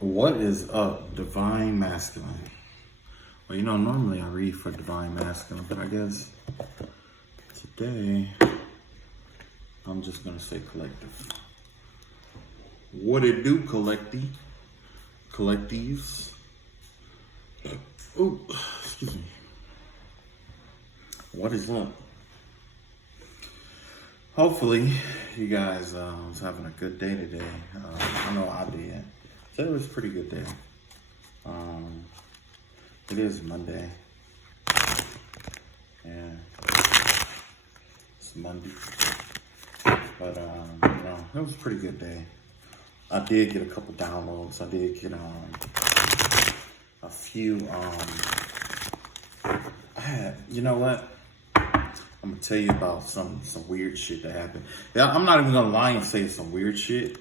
What is up, Divine Masculine? Well, normally I read for Divine Masculine, but I guess today I'm just gonna say collective. What it do, collectives? Oh, excuse me. What is up? Hopefully, you guys was having a good day today. I know I did. So it was a pretty good day. It is Monday. Yeah, it's Monday. But it was a pretty good day. I did get a couple downloads. I did get a few. I had. You know what? I'm gonna tell you about some weird shit that happened. Yeah, I'm not even gonna lie and say it's some weird shit,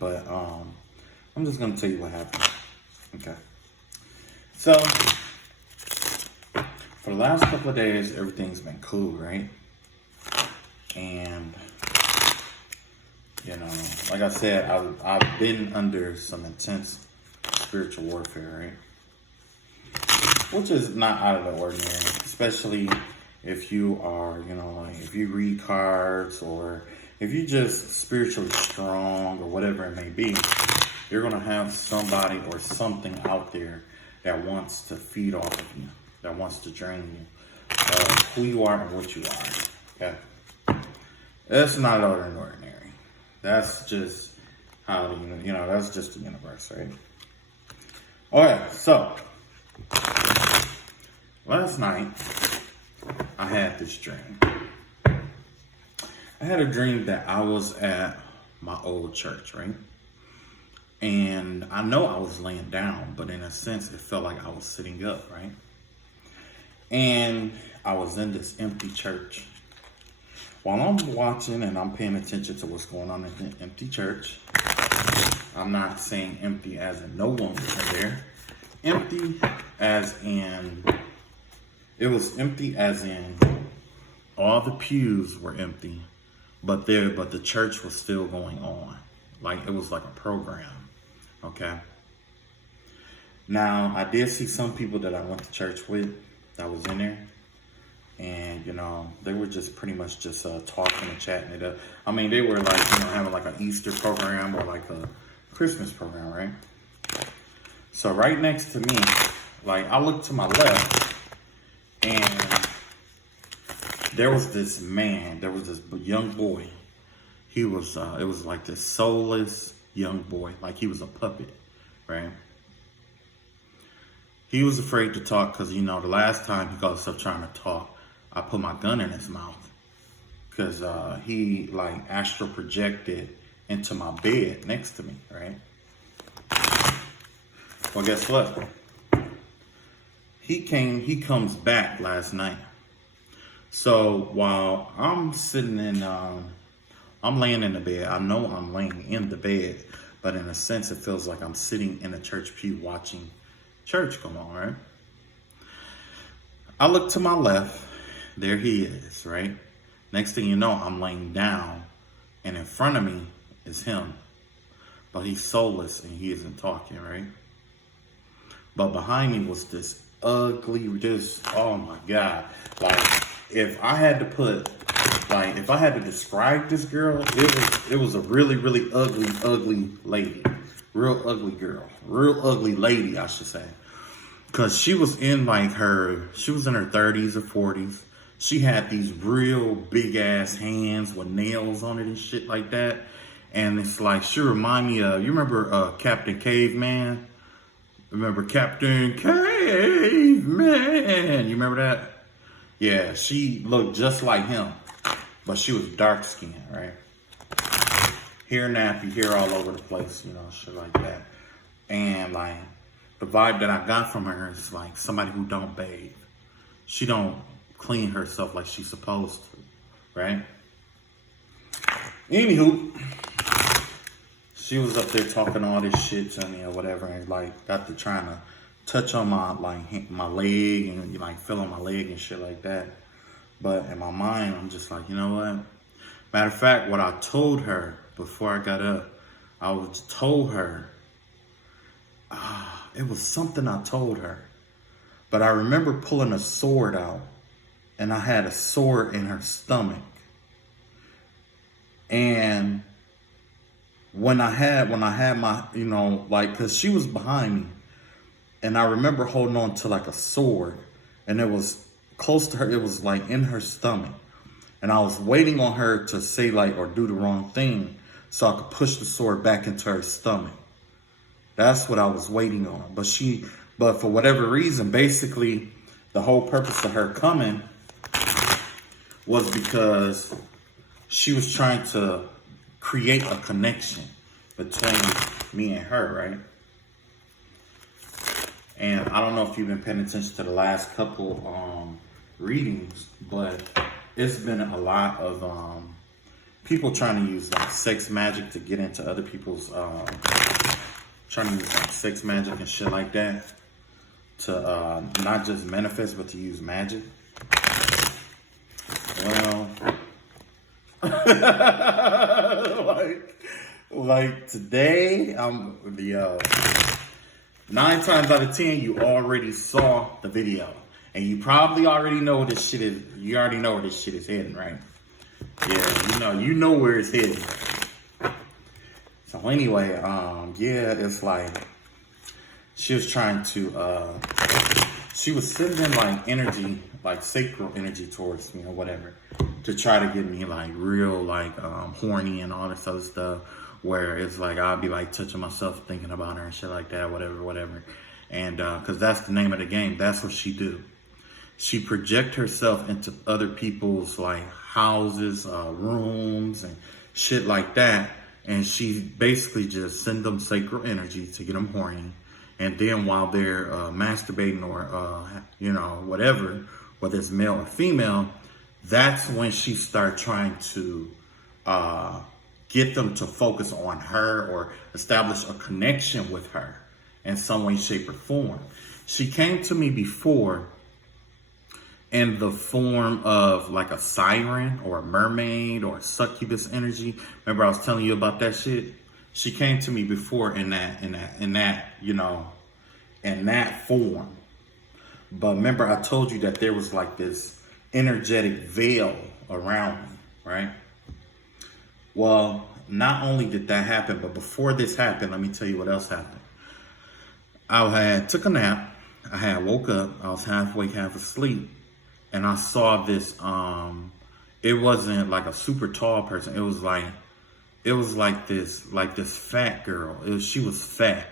but I'm just gonna tell you what happened. Okay. So for the last couple of days, everything's been cool, right? And like I said, I've been under some intense spiritual warfare, right? Which is not out of the ordinary, especially if you are, like if you read cards or if you just spiritually strong or whatever it may be, you're going to have somebody or something out there that wants to feed off of you, that wants to drain you of who you are and what you are. Okay? That's not out of the ordinary. That's just how, that's just the universe, right? Okay, so last night, I had this dream. I had a dream that I was at my old church, right? And I know I was laying down, but in a sense, it felt like I was sitting up, right? And I was in this empty church. While I'm watching and I'm paying attention to what's going on in the empty church, I'm not saying empty as in no one was in there. Empty as in... It was empty as in all the pews were empty, but the church was still going on. Like it was like a program. Okay. Now I did see some people that I went to church with that was in there. And, they were just pretty much just talking and chatting it up. I mean, they were like, having like an Easter program or like a Christmas program, right? So right next to me, like I looked to my left, and there was this man, there was this young boy. He was, it was like this soulless young boy, like he was a puppet, right? He was afraid to talk because, the last time he got himself trying to talk, I put my gun in his mouth because he like astral projected into my bed next to me, right? Well, guess what? He comes back last night. So while I'm sitting I'm laying in the bed. I know I'm laying in the bed, but in a sense, it feels like I'm sitting in a church pew watching church come on, right? I look to my left. There he is, right? Next thing you know, I'm laying down, and in front of me is him. But he's soulless, and he isn't talking, right? But behind me was this ugly, oh my God. Like, if I had to describe this girl, it was a really, really ugly lady. Real ugly girl. Real ugly lady, I should say. Because she was in her 30s or 40s. She had these real big ass hands with nails on it and shit like that. And it's like, she remind me of, you remember Captain Caveman? Remember Captain Caveman? You remember that? Yeah, she looked just like him. But she was dark skinned, right? Hair nappy, hair all over the place, shit like that. And like, the vibe that I got from her is like somebody who don't bathe. She don't clean herself like she's supposed to, right? Anywho, she was up there talking all this shit to me or whatever, and like got to trying to touch on my my leg and like feel on my leg and shit like that. But in my mind, I'm just like, you know what? Matter of fact, what I told her before I got up, I told her It was something I told her. But I remember pulling a sword out, and I had a sword in her stomach. And when I had my, like, cause she was behind me, and I remember holding on to like a sword, and it was close to her. It was like in her stomach, and I was waiting on her to say like or do the wrong thing, so I could push the sword back into her stomach. That's what I was waiting on. But for whatever reason, basically, the whole purpose of her coming was because she was trying to create a connection between me and her, right? And I don't know if you've been paying attention to the last couple readings, but it's been a lot of people trying to use like sex magic to get into other people's, trying to use like sex magic and shit like that to not just manifest, but to use magic. Well, like today, I'm the 9 times out of 10, you already saw the video, and you probably already know this shit is. You already know where this shit is heading, right? Yeah, you know where it's heading. So anyway, yeah, it's like she was trying to. She was sending like energy, like sacral energy towards me or whatever, to try to get me like real like horny and all this other stuff. Where it's like I'll be like touching myself, thinking about her and shit like that, whatever. And because that's the name of the game. That's what she do. She project herself into other people's like houses, rooms, and shit like that. And she basically just send them sacral energy to get them horny. And then while they're masturbating or, whatever, whether it's male or female, that's when she start trying to get them to focus on her or establish a connection with her in some way, shape, or form. She came to me before in the form of like a siren or a mermaid or a succubus energy. Remember I was telling you about that shit? She came to me before in that form. But remember I told you that there was like this energetic veil around me, right? Well, not only did that happen, but before this happened, let me tell you what else happened. I took a nap. I had woke up. I was half awake, half asleep. And I saw this, it wasn't like a super tall person. It was like this fat girl. She was fat.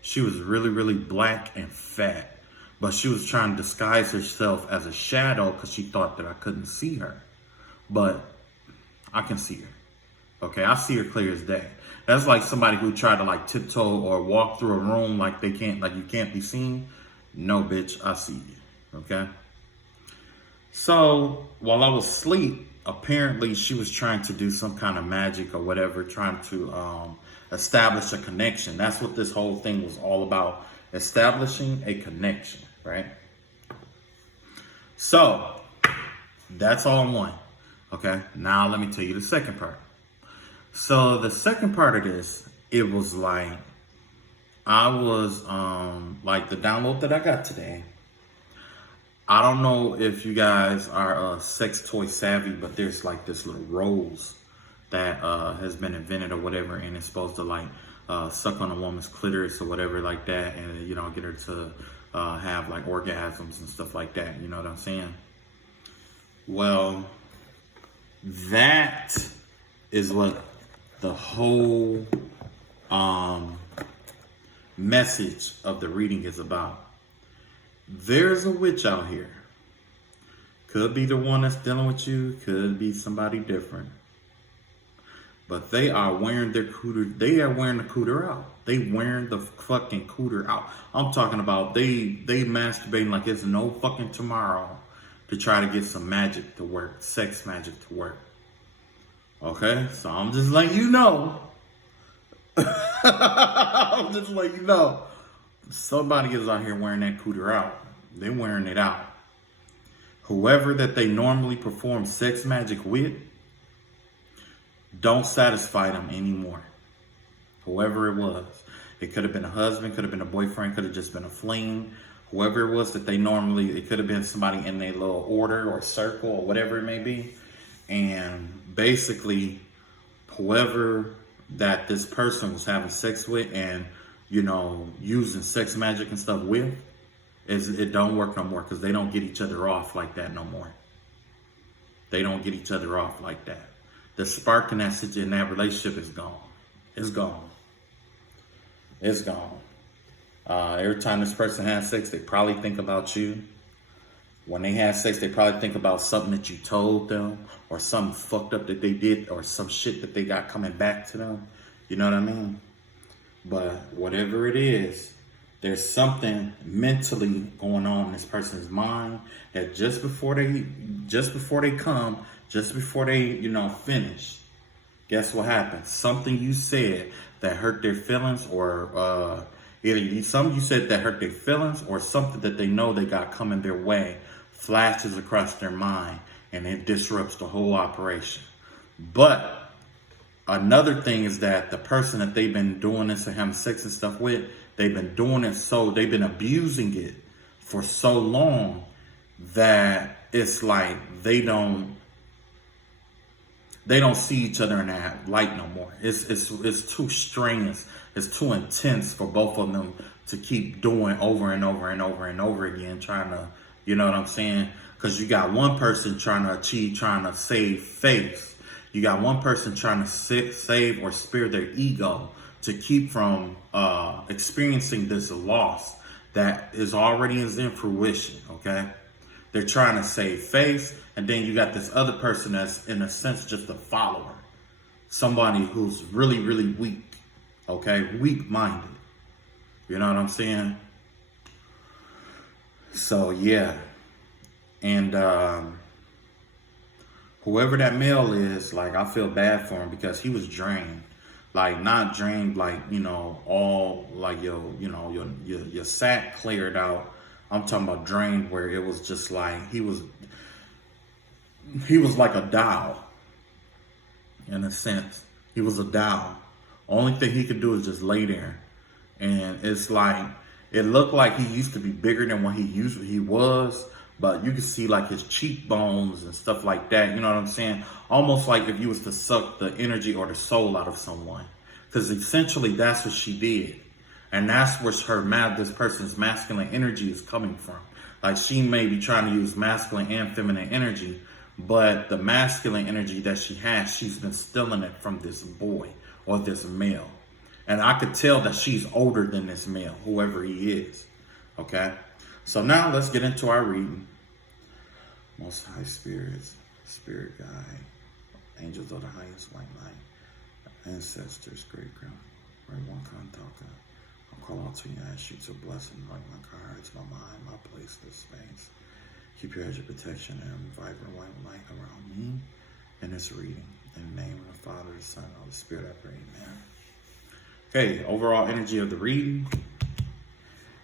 She was really, really black and fat. But she was trying to disguise herself as a shadow because she thought that I couldn't see her. But I can see her. Okay, I see her clear as day. That's like somebody who tried to like tiptoe or walk through a room like you can't be seen. No, bitch, I see you. Okay. So while I was asleep, apparently she was trying to do some kind of magic or whatever, trying to establish a connection. That's what this whole thing was all about, establishing a connection, right? So that's all in one. Okay, now let me tell you the second part. So the second part of this, it was like, I was, like the download that I got today. I don't know if you guys are sex toy savvy, but there's like this little rose that has been invented or whatever, and it's supposed to like suck on a woman's clitoris or whatever like that, and get her to have like orgasms and stuff like that. You know what I'm saying? Well, that is what the whole message of the reading is about. There's a witch out here. Could be the one that's dealing with you, could be somebody different. But they are wearing their cooter, they are wearing the cooter out. They wearing the fucking cooter out. I'm talking about they masturbating like it's no fucking tomorrow to try to get some magic to work, sex magic to work. Okay, so I'm just letting you know. I'm just letting you know. Somebody is out here wearing that cooter out. They're wearing it out. Whoever that they normally perform sex magic with, don't satisfy them anymore. Whoever it was. It could have been a husband, could have been a boyfriend, could have just been a fling. Whoever it was that they normally, it could have been somebody in their little order or circle or whatever it may be. And basically, whoever that this person was having sex with and, you know, using sex magic and stuff with, it don't work no more because they don't get each other off like that no more. They don't get each other off like that. The spark in that relationship is gone. It's gone. It's gone. Every time this person has sex, they probably think about you. When they have sex, they probably think about something that you told them or something fucked up that they did or some shit that they got coming back to them. You know what I mean? But whatever it is, there's something mentally going on in this person's mind that just before they you know, finish, guess what happens? Something you said that hurt their feelings, or something you said that hurt their feelings, or something that they know they got coming their way flashes across their mind, and it disrupts the whole operation. But another thing is that the person that they've been doing this and having sex and stuff with, they've been abusing it for so long that it's like they don't see each other in that light no more. It's too strenuous. It's too intense for both of them to keep doing over and over and over and over again, trying to, you know what I'm saying? Because you got one person trying to save face. You got one person trying to save or spare their ego to keep from experiencing this loss that is already in fruition, okay? They're trying to save face, and then you got this other person that's, in a sense, just a follower. Somebody who's really, really weak, okay? Weak-minded. You know what I'm saying? So, yeah. And whoever that male is, like, I feel bad for him because he was drained. Like, not drained, like, you know, all, like, your sack cleared out. I'm talking about drained where it was just like, he was like a doll, in a sense. He was a doll. Only thing he could do is just lay there. And it's like, it looked like he used to be bigger than what he was, but you could see like his cheekbones and stuff like that. You know what I'm saying? Almost like if you was to suck the energy or the soul out of someone. Because essentially that's what she did. And that's where this person's masculine energy is coming from. Like, she may be trying to use masculine and feminine energy, but the masculine energy that she has, she's been stealing it from this boy or this male. And I could tell that she's older than this male, whoever he is. Okay? So now let's get into our reading. Most high spirits, spirit guide, angels of the highest white light, ancestors, great grand, right one Kantaka. I'll call out to you and ask you to bless and anoint my cards, my mind, my place, this space. Keep your edge of protection and vibrant white light around me in this reading. In the name of the Father, the Son, and the Spirit, I pray, amen. Okay, overall energy of the reading,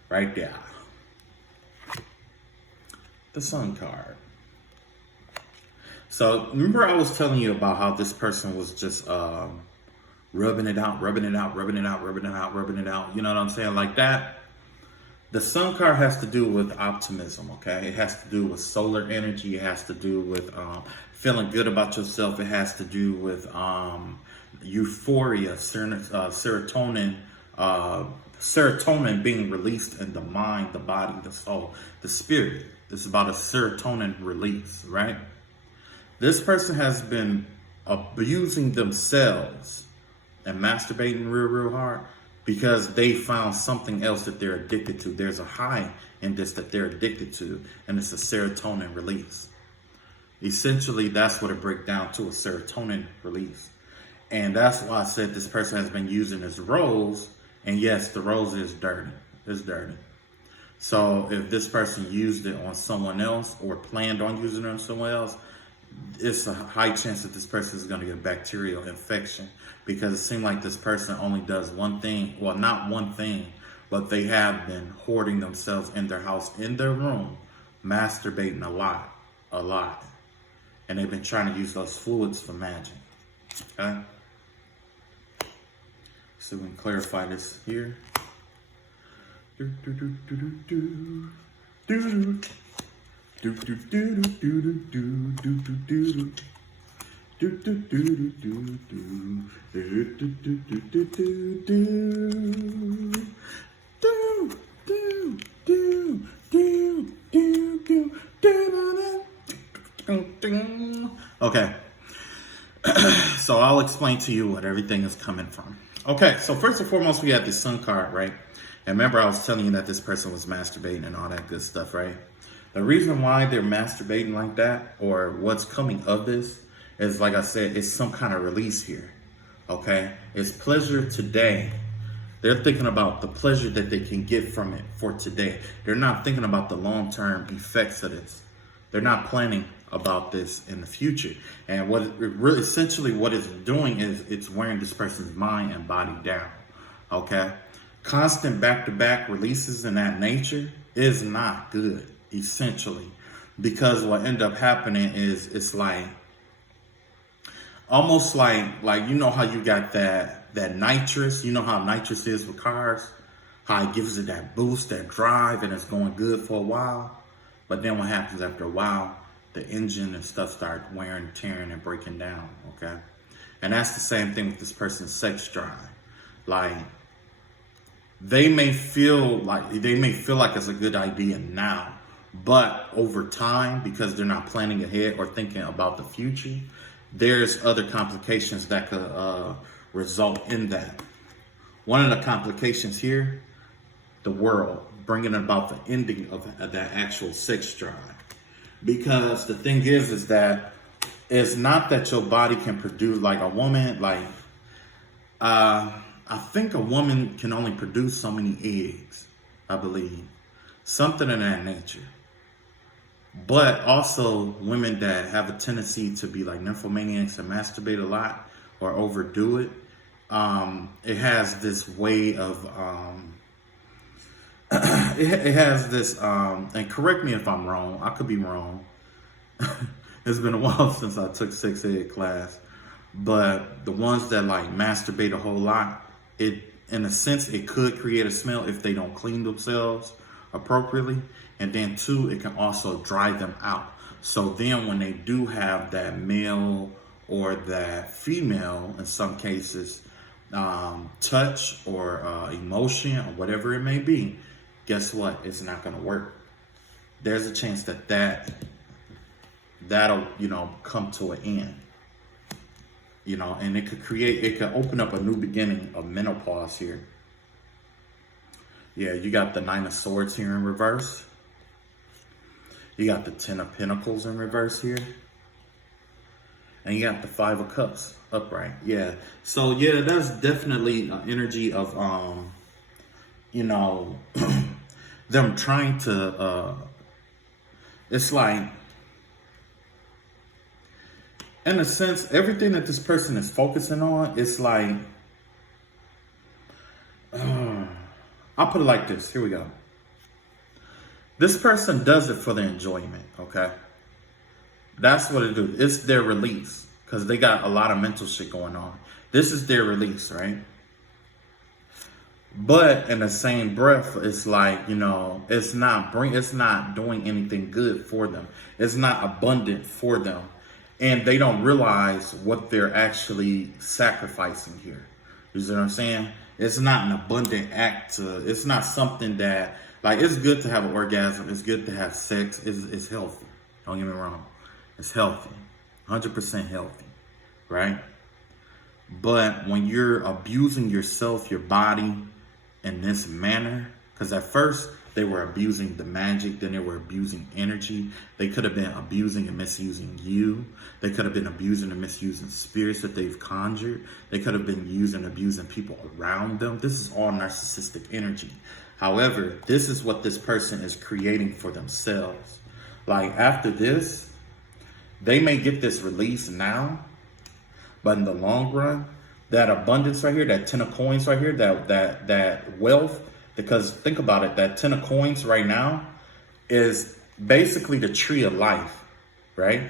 right there. The Sun card. So remember I was telling you about how this person was just rubbing it out. You know what I'm saying? Like that. The Sun card has to do with optimism, okay? It has to do with solar energy. It has to do with feeling good about yourself. It has to do with euphoria, serotonin, serotonin being released in the mind, the body, the soul, the spirit. It's about a serotonin release, right? This person has been abusing themselves and masturbating real hard because they found something else that they're addicted to. There's a high in this that they're addicted to, and it's a serotonin release. Essentially, that's what it breaks down to, a serotonin release. And that's why I said this person has been using this rose, and yes, the rose is dirty. It's dirty. So if this person used it on someone else or planned on using it on someone else, it's a high chance that this person is going to get a bacterial infection, because it seems like this person only does one thing. Well, not one thing, but they have been hoarding themselves in their house, in their room, masturbating a lot. And they've been trying to use those fluids for magic. Okay? So we can clarify this here. Okay, so I'll explain to you what everything is coming from. Okay, so first and foremost, we have the sun card, right? And remember, I was telling you that this person was masturbating and all that good stuff, right? The reason why they're masturbating like that, or what's coming of this, is like I said, it's some kind of release here, okay? It's pleasure today. They're thinking about the pleasure that they can get from it for today. They're not thinking about the long-term effects of this. They're not planning about this in the future. And what it really, essentially what it's doing is it's wearing this person's mind and body down, okay? Constant back-to-back releases in that nature is not good, essentially, because what end up happening is it's like, almost like you know how you got that nitrous, you know how nitrous is with cars, how it gives it that boost, that drive, and it's going good for a while. But then what happens after a while, the engine and stuff start wearing, tearing, and breaking down, okay? And that's the same thing with this person's sex drive. Like, they may feel like it's a good idea now, but over time, because they're not planning ahead or thinking about the future, there's other complications that could result in that. One of the complications here, the world, bringing about the ending of that actual sex drive. Because the thing is that it's not that your body can produce, like a woman, I think a woman can only produce so many eggs, I believe. Something in that nature. But also women that have a tendency to be like nymphomaniacs and masturbate a lot or overdo it, it has this way of, it has this, and correct me if I'm wrong, I could be wrong. It's been a while since I took sex ed class, but the ones that like masturbate a whole lot, it, in a sense, it could create a smell if they don't clean themselves appropriately. And then two, it can also dry them out. So then when they do have that male or that female, in some cases, touch or emotion or whatever it may be, guess what? It's not going to work. There's a chance that'll, come to an end. And it could open up a new beginning of menopause here. Yeah, you got the Nine of Swords here in reverse. You got the Ten of Pentacles in reverse here. And you got the Five of Cups upright. Yeah. So, yeah, that's definitely an energy of, them trying to, it's like, in a sense, everything that this person is focusing on, it's like, I'll put it like this. Here we go. This person does it for their enjoyment, okay? That's what it is. It's their release because they got a lot of mental shit going on. This is their release, right? But in the same breath, it's like, it's not doing anything good for them. It's not abundant for them. And they don't realize what they're actually sacrificing here. You see what I'm saying? It's not an abundant act. It's not something that, like, it's good to have an orgasm. It's good to have sex. It's healthy. Don't get me wrong. It's healthy. 100% healthy. Right? But when you're abusing yourself, your body in this manner, because at first they were abusing the magic, then they were abusing energy. They could have been abusing and misusing you. They could have been abusing and misusing spirits that they've conjured. They could have been abusing people around them. This is all narcissistic energy. However, this is what this person is creating for themselves. Like, after this, they may get this release now, but in the long run, that abundance right here, that 10 of coins right here, that wealth, because think about it, that 10 of coins right now is basically the tree of life, right?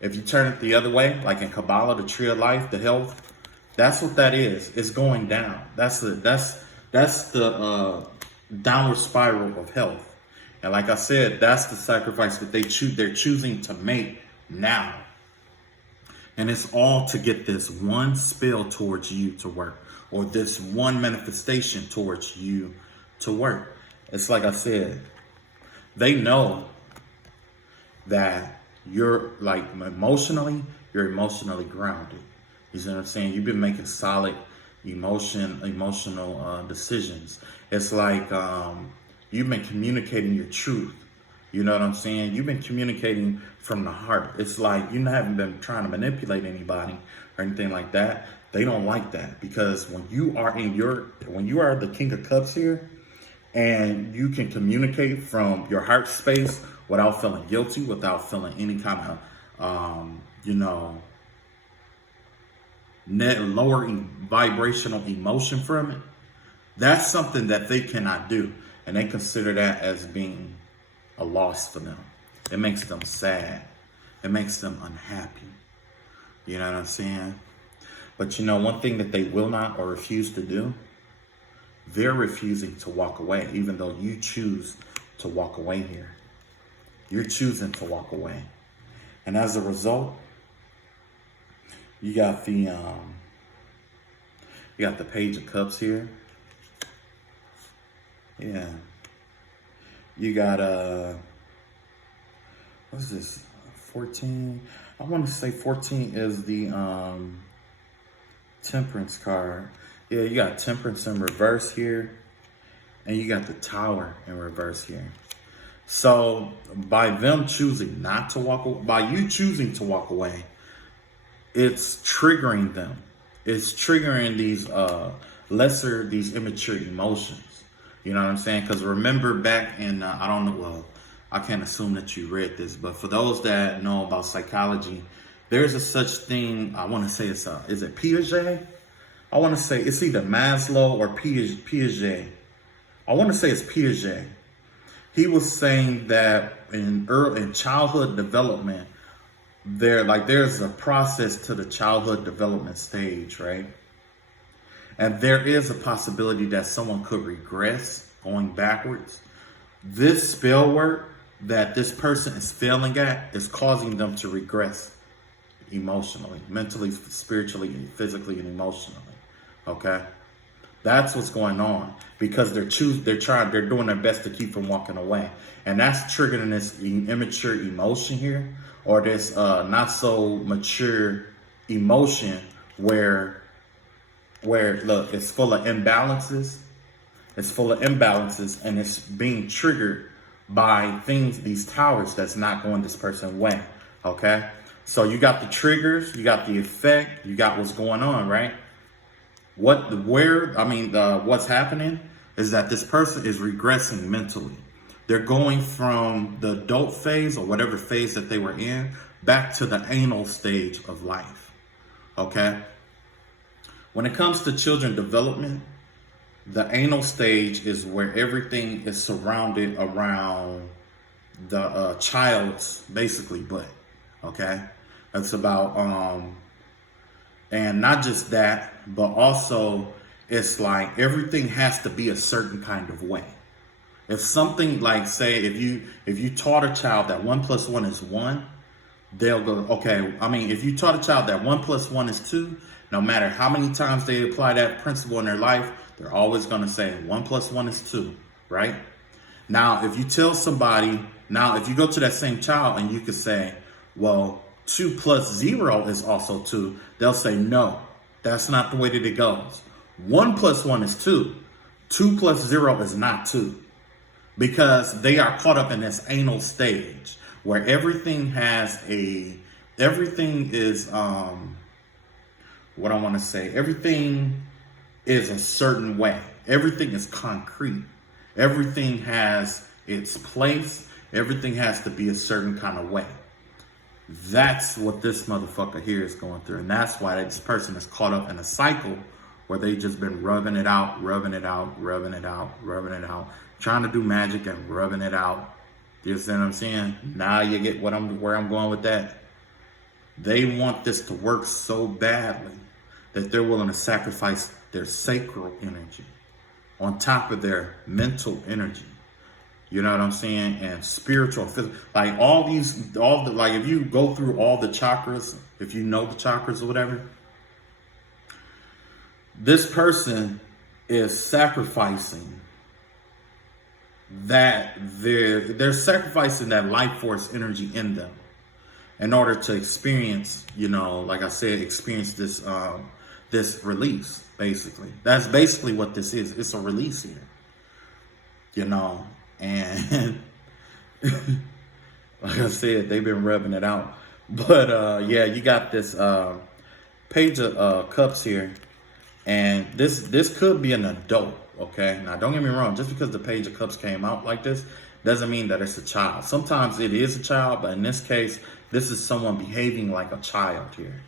If you turn it the other way, like in Kabbalah, the tree of life, the health, That's what that is. It's going down. That's the downward spiral of health. And like I said, that's the sacrifice that they're choosing to make now. And it's all to get this one spell towards you to work, or this one manifestation towards you to work. It's like I said, they know that you're like you're emotionally grounded. You see what I'm saying? You've been making solid emotional decisions. It's like you've been communicating your truth. You know what I'm saying? You've been communicating from the heart. It's like you haven't been trying to manipulate anybody or anything like that. They don't like that, because when you are the King of Cups here, and you can communicate from your heart space without feeling guilty, without feeling any kind of, lower vibrational emotion from it. That's something that they cannot do. And they consider that as being a loss for them. It makes them sad. It makes them unhappy. You know what I'm saying? But one thing that they will not or refuse to do, they're refusing to walk away, even though you choose to walk away here. You're choosing to walk away. And as a result, you got the Page of Cups here. Yeah. You got what's this? 14. I want to say 14 is the Temperance card. Yeah, you got Temperance in reverse here, and you got the Tower in reverse here. So by them choosing not to walk away, by you choosing to walk away, it's triggering them. It's triggering these these immature emotions. You know what I'm saying? Because remember back in, I don't know, well, I can't assume that you read this, but for those that know about psychology, there's a such thing, I want to say is it Piaget? I want to say it's either Maslow or Piaget. I want to say it's Piaget. He was saying that in childhood development, there's a process to the childhood development stage, right? And there is a possibility that someone could regress going backwards. This spell work that this person is failing at is causing them to regress emotionally, mentally, spiritually, physically, and emotionally. Okay? That's what's going on, because they're doing their best to keep from walking away. And that's triggering this immature emotion here, or this not so mature emotion where look, it's full of imbalances. It's full of imbalances, and it's being triggered by these towers that's not going this person's way. Okay? So you got the triggers, you got the effect, you got what's going on, right? What's happening is that this person is regressing mentally. They're going from the adult phase, or whatever phase that they were in, back to the anal stage of life. Okay? When it comes to children development, the anal stage is where everything is surrounded around the child's basically butt. Okay? That's about and not just that, but also it's like everything has to be a certain kind of way. If something like, say, if you taught a child that 1 + 1 is 1, they'll go, okay. If you taught a child that 1 + 1 is 2, no matter how many times they apply that principle in their life, they're always going to say 1 + 1 is 2, right? Now, if you tell somebody, if you go to that same child and you could say, well, 2 + 0 is also 2, they'll say, no, that's not the way that it goes. 1 + 1 is 2. 2 + 0 is not 2. Because they are caught up in this anal stage where everything is a certain way. Everything is concrete. Everything has its place. Everything has to be a certain kind of way. That's what this motherfucker here is going through. And that's why this person is caught up in a cycle where they just been rubbing it out, trying to do magic and rubbing it out. You see what I'm saying? Now you get where I'm going with that. They want this to work so badly that they're willing to sacrifice their sacral energy on top of their mental energy. You know what I'm saying? And spiritual, physical, like like if you go through all the chakras, if you know the chakras or whatever, this person is sacrificing that they're sacrificing that life force energy in them in order to experience, you know, like I said, experience this this release. Basically, that's basically what this is. It's a release here, you know. And like I said, they've been rubbing it out. But yeah, you got this page of cups here, and this could be an adult. Okay, now don't get me wrong. Just because the page of cups came out like this doesn't mean that it's a child. Sometimes it is a child, but in this case, this is someone behaving like a child here.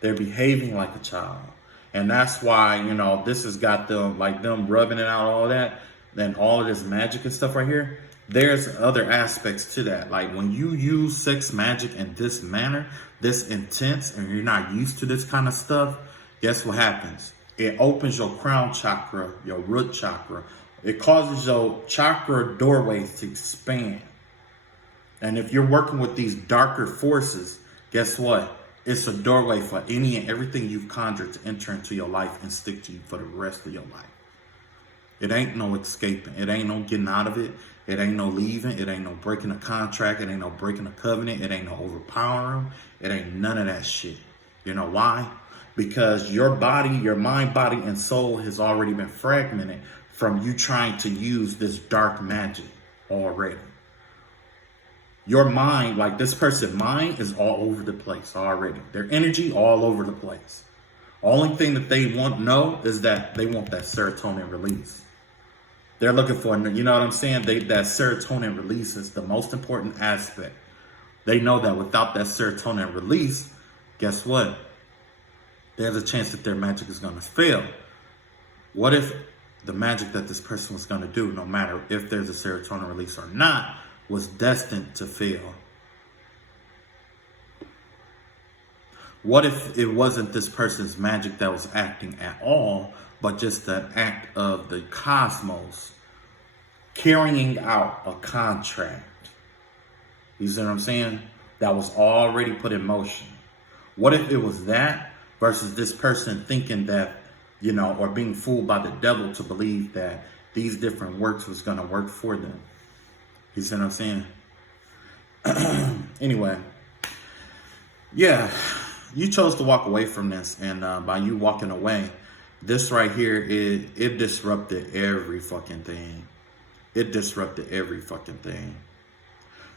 They're behaving like a child. And that's why, you know, this has got them, like them rubbing it out, all that, then all of this magic and stuff right here. There's other aspects to that. Like when you use sex magic in this manner, this intense, and you're not used to this kind of stuff, guess what happens? It opens your crown chakra, your root chakra. It causes your chakra doorways to expand. And if you're working with these darker forces, guess what? It's a doorway for any and everything you've conjured to enter into your life and stick to you for the rest of your life. It ain't no escaping. It ain't no getting out of it. It ain't no leaving. It ain't no breaking a contract. It ain't no breaking a covenant. It ain't no overpowering. It ain't none of that shit. You know why? Because your body, your mind, body, and soul has already been fragmented from you trying to use this dark magic already. Your mind, like this person's mind, is all over the place already. Their energy all over the place. Only thing that they want to know is that they want that serotonin release. They're looking for, you know what I'm saying? That serotonin release is the most important aspect. They know that without that serotonin release, guess what? There's a chance that their magic is going to fail. What if the magic that this person was going to do, no matter if there's a serotonin release or not, was destined to fail? What if it wasn't this person's magic that was acting at all, but just an act of the cosmos carrying out a contract? You see what I'm saying? That was already put in motion. What if it was that versus this person thinking that, you know, or being fooled by the devil to believe that these different works was going to work for them? You see what I'm saying? Anyway, yeah, you chose to walk away from this, and by you walking away, this right here, it disrupted every fucking thing. It disrupted every fucking thing.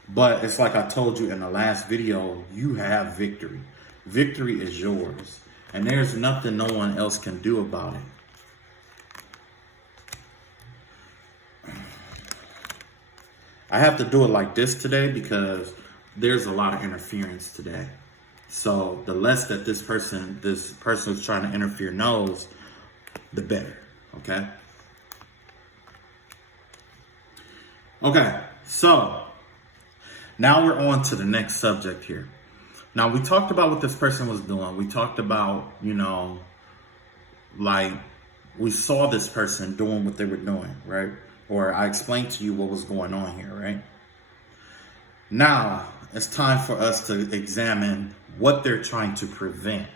But it's like I told you in the last video, you have victory. Victory is yours, and there's nothing no one else can do about it. I have to do it like this today because there's a lot of interference today. So the less that this person who's trying to interfere knows, the better. Okay. Okay. So now we're on to the next subject here. Now we talked about what this person was doing. We talked about, you know, like we saw this person doing what they were doing, right? Or I explained to you what was going on here, right? Now, it's time for us to examine what they're trying to prevent.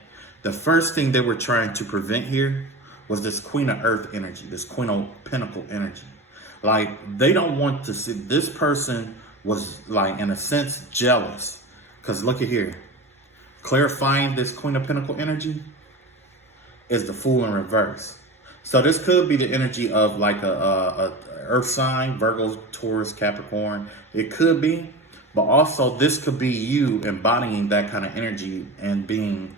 The first thing they were trying to prevent here was this Queen of Earth energy, this Queen of Pentacle energy. Like, they don't want to see, this person was, like, in a sense, jealous. Because look at here. Clarifying this Queen of Pentacle energy is the Fool in reverse. So this could be the energy of like a earth sign, Virgo, Taurus, Capricorn. It could be, but also this could be you embodying that kind of energy and being,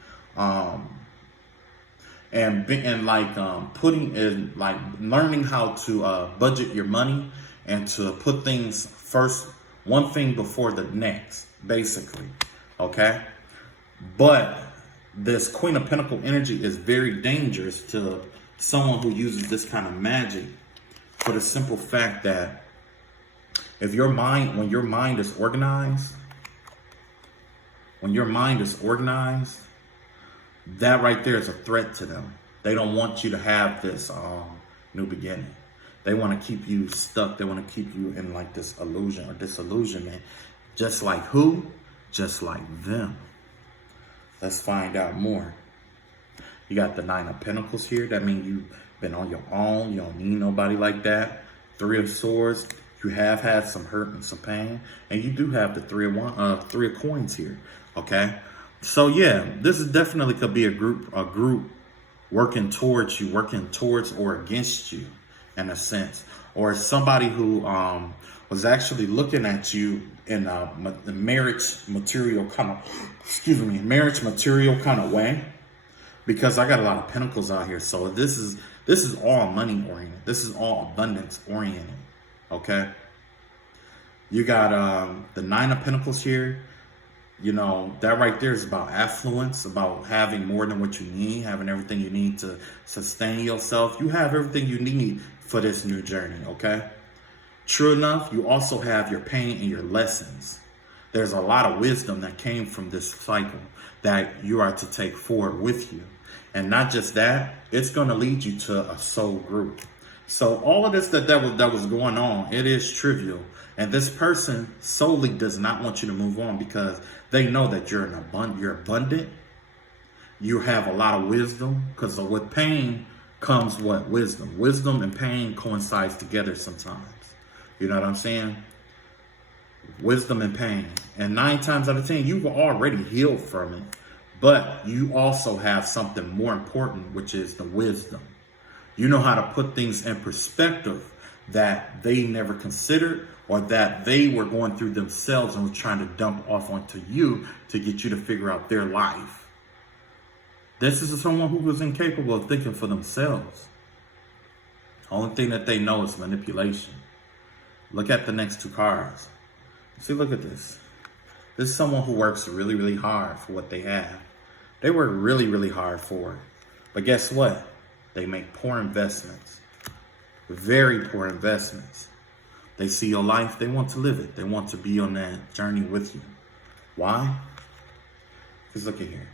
putting in, like learning how to budget your money and to put things first, one thing before the next, basically. Okay, but this Queen of Pentacle energy is very dangerous to someone who uses this kind of magic, for the simple fact that if when your mind is organized, That right there is a threat to them. They don't want you to have this new beginning. They want to keep you stuck. They want to keep you in like this illusion or disillusionment. Just like who? Just like them. Let's find out more. You got the 9 of Pentacles here. That means you've been on your own. You don't need nobody like that. 3 of Swords. You have had some hurt and some pain. And you do have the 3 of Coins here. Okay? So yeah, this is definitely could be a group working towards you, working towards or against you in a sense. Or somebody who was actually looking at you in the marriage material kind of, marriage material kind of way. Because I got a lot of pentacles out here. So this is all money oriented. This is all abundance oriented. Okay. You got the 9 of Pentacles here. You know, that right there is about affluence, about having more than what you need, having everything you need to sustain yourself. You have everything you need for this new journey, okay? True enough, you also have your pain and your lessons. There's a lot of wisdom that came from this cycle that you are to take forward with you. And not just that, it's going to lead you to a soul group. So all of this that was going on, it is trivial. And this person solely does not want you to move on because they know that you're abundant. You have a lot of wisdom, because with pain comes what? Wisdom. Wisdom and pain coincides together sometimes. You know what I'm saying? Wisdom and pain. And 9 times out of 10, you've already healed from it. But you also have something more important, which is the wisdom. You know how to put things in perspective that they never considered, or that they were going through themselves and were trying to dump off onto you to get you to figure out their life. This is someone who was incapable of thinking for themselves. Only thing that they know is manipulation. Look at the next 2 cards. See, look at this. This is someone who works really, really hard for what they have. They work really, really hard for it. But guess what? They make poor investments. Very poor investments. They see your life. They want to live it. They want to be on that journey with you. Why? Because look at here.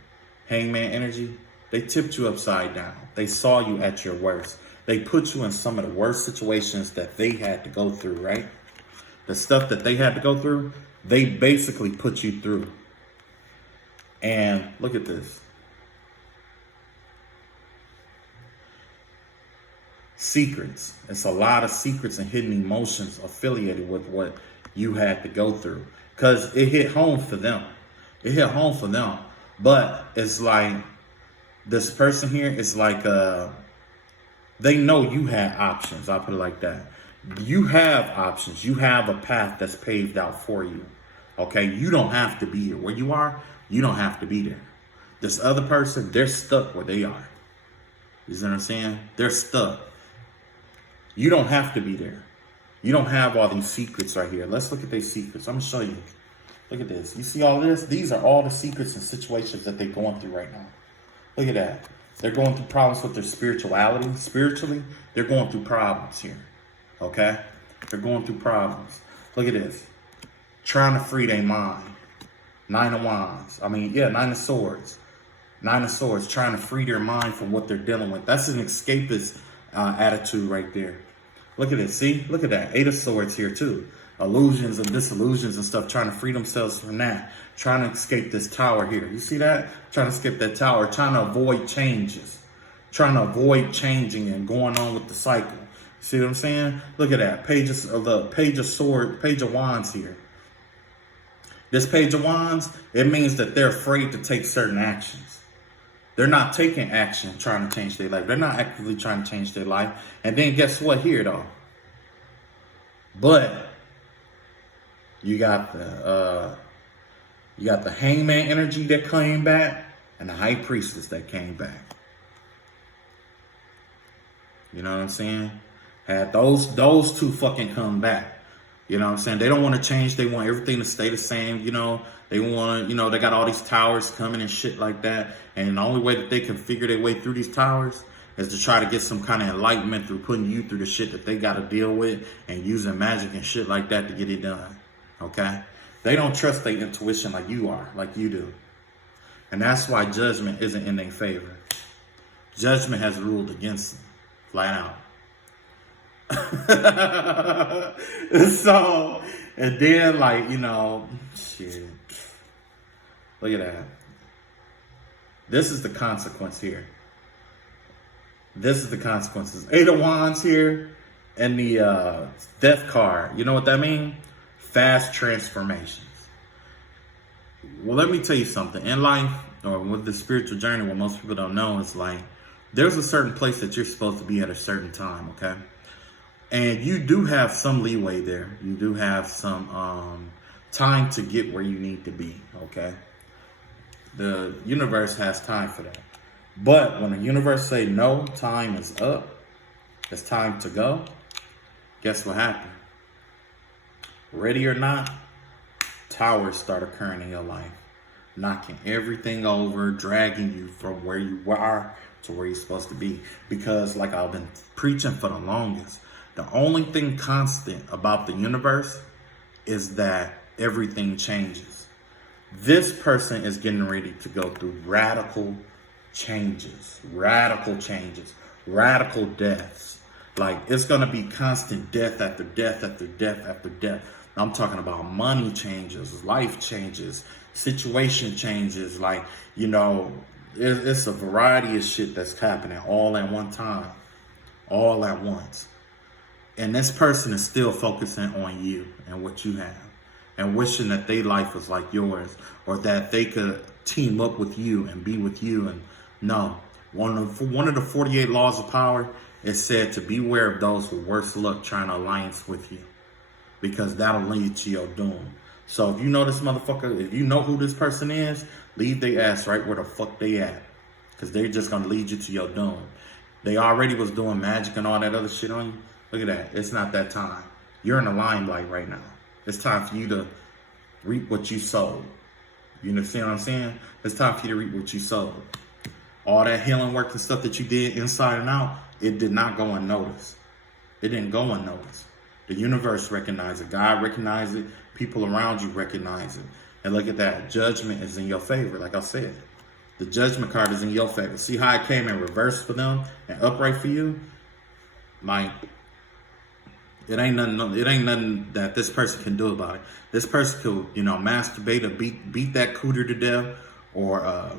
Hangman energy. They tipped you upside down. They saw you at your worst. They put you in some of the worst situations that they had to go through, right? The stuff that they had to go through, they basically put you through. And look at this. Secrets. It's a lot of secrets and hidden emotions affiliated with what you had to go through. Because it hit home for them. It hit home for them. But it's like, this person here is like, they know you had options. I'll put it like that. You have options. You have a path that's paved out for you. Okay? You don't have to be here. Where you are, you don't have to be there. This other person, they're stuck where they are. You see what I'm saying? They're stuck. You don't have to be there. You don't have all these secrets right here. Let's look at these secrets. I'm going to show you. Look at this. You see all this? These are all the secrets and situations that they're going through right now. Look at that. They're going through problems with their spirituality. Spiritually, they're going through problems here. Okay? They're going through problems. Look at this. Trying to free their mind. 9 of Wands. 9 of Swords. 9 of Swords. Trying to free their mind from what they're dealing with. That's an escapist attitude right there. Look at it. See? Look at that. 8 of Swords here too. Illusions and disillusions and stuff. Trying to free themselves from that. Trying to escape this tower here. You see that? Trying to escape that tower. Trying to avoid changes. Trying to avoid changing and going on with the cycle. See what I'm saying? Look at that. Page of Wands here. This Page of Wands, it means that they're afraid to take certain actions. They're not taking action trying to change their life. They're not actively trying to change their life. And then guess what here, though? But you got the Hangman energy that came back and the High Priestess that came back. You know what I'm saying? Had those two fucking come back. You know what I'm saying? They don't want to change. They want everything to stay the same. You know, they want to, they got all these towers coming and shit like that. And the only way that they can figure their way through these towers is to try to get some kind of enlightenment through putting you through the shit that they got to deal with and using magic and shit like that to get it done. Okay? They don't trust their intuition like you are, like you do. And that's why judgment isn't in their favor. Judgment has ruled against them, flat out. So, and then like, shit. Look at that. This is the consequence here. This is the consequences. 8 of Wands here and the death card. You know what that means? Fast transformations. Well, let me tell you something. In life, or with the spiritual journey, what most people don't know is like, there's a certain place that you're supposed to be at a certain time, okay? And you do have some leeway there. You do have some time to get where you need to be, okay? The universe has time for that. But when the universe say no, time is up, it's time to go, guess what happened? Ready or not, towers start occurring in your life, knocking everything over, dragging you from where you are to where you're supposed to be. Because like I've been preaching for the longest, the only thing constant about the universe is that everything changes. This person is getting ready to go through radical changes, radical deaths. Like it's going to be constant death after death after death after death. I'm talking about money changes, life changes, situation changes. Like, it's a variety of shit that's happening all at one time, all at once. And this person is still focusing on you and what you have and wishing that their life was like yours or that they could team up with you and be with you. And no, one of the 48 laws of power is said to beware of those with worse luck trying to alliance with you, because that'll lead to your doom. So if you know this motherfucker, if you know who this person is, leave their ass right where the fuck they at, because they're just going to lead you to your doom. They already was doing magic and all that other shit on you. Look at that. It's not that time. You're in the limelight right now. It's time for you to reap what you sowed. You understand what I'm saying? It's time for you to reap what you sowed. All that healing work and stuff that you did inside and out, it did not go unnoticed. It didn't go unnoticed. The universe recognized it. God recognized it. People around you recognize it. And look at that. Judgment is in your favor, like I said. The judgment card is in your favor. See how it came in reverse for them and upright for you? Like, it ain't nothing that this person can do about it. This person could, masturbate or beat that cooter to death, or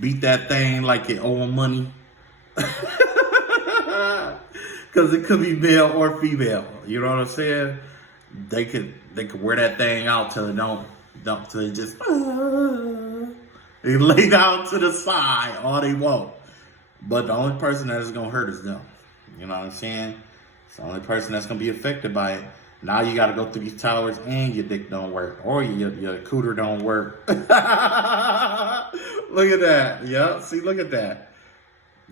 beat that thing like it owe them money. Because it could be male or female. You know what I'm saying? They could wear that thing out till till it just they lay down to the side all they want. But the only person that is gonna hurt is them. You know what I'm saying? It's the only person that's gonna be affected by it. Now you gotta go through these towers and your dick don't work, or your cooter don't work. Look at that. Yeah, see, look at that.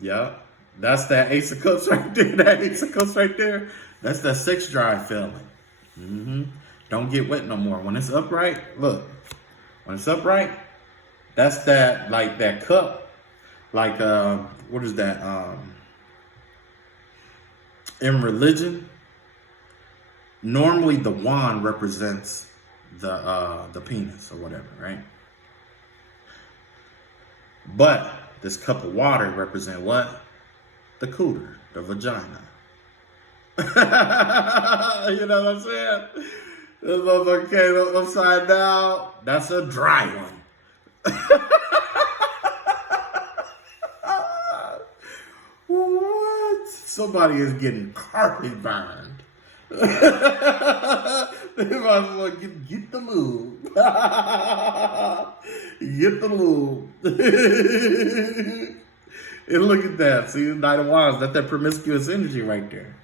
Yeah. That's that Ace of Cups right there. That Ace of Cups right there. That's that sex drive feeling. Don't get wet no more. When it's upright, look. When it's upright, that's that, like that cup. Like, what is that? In religion, normally the wand represents the penis or whatever, right? But this cup of water represents what? The cooter, the vagina. You know what I'm saying? This motherfucker came upside down. That's a dry one. What? Somebody is getting carpet burned. They might as well get the lube. Get the lube. And look at that. See, Knight of Wands. That's that promiscuous energy right there.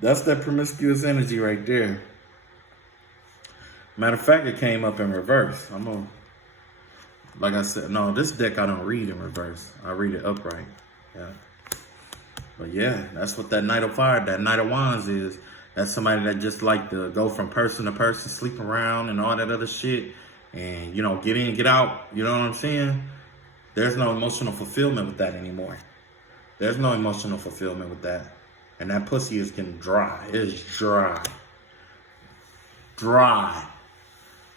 That's that promiscuous energy right there. Matter of fact, it came up in reverse. Like I said, no, this deck I don't read in reverse. I read it upright. Yeah. But yeah, that's what that Knight of Fire, that Knight of Wands is. That's somebody that just like to go from person to person, sleep around and all that other shit. And, get in, get out. You know what I'm saying? There's no emotional fulfillment with that anymore. There's no emotional fulfillment with that. And that pussy is getting dry. It is dry. Dry.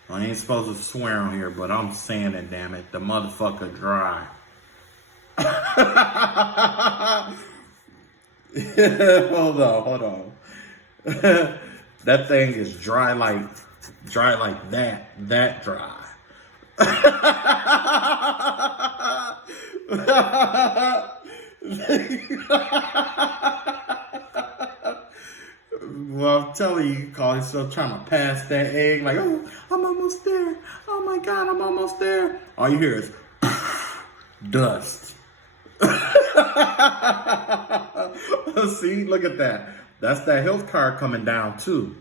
I ain't supposed to swear on here, but I'm saying it, damn it. The motherfucker dry. Hold on. That thing is dry like that dry. Well, I'm telling you, you call yourself trying to pass that egg, like, oh, I'm almost there. Oh my God, I'm almost there. All you hear is dust. See, look at that. That's that health card coming down too.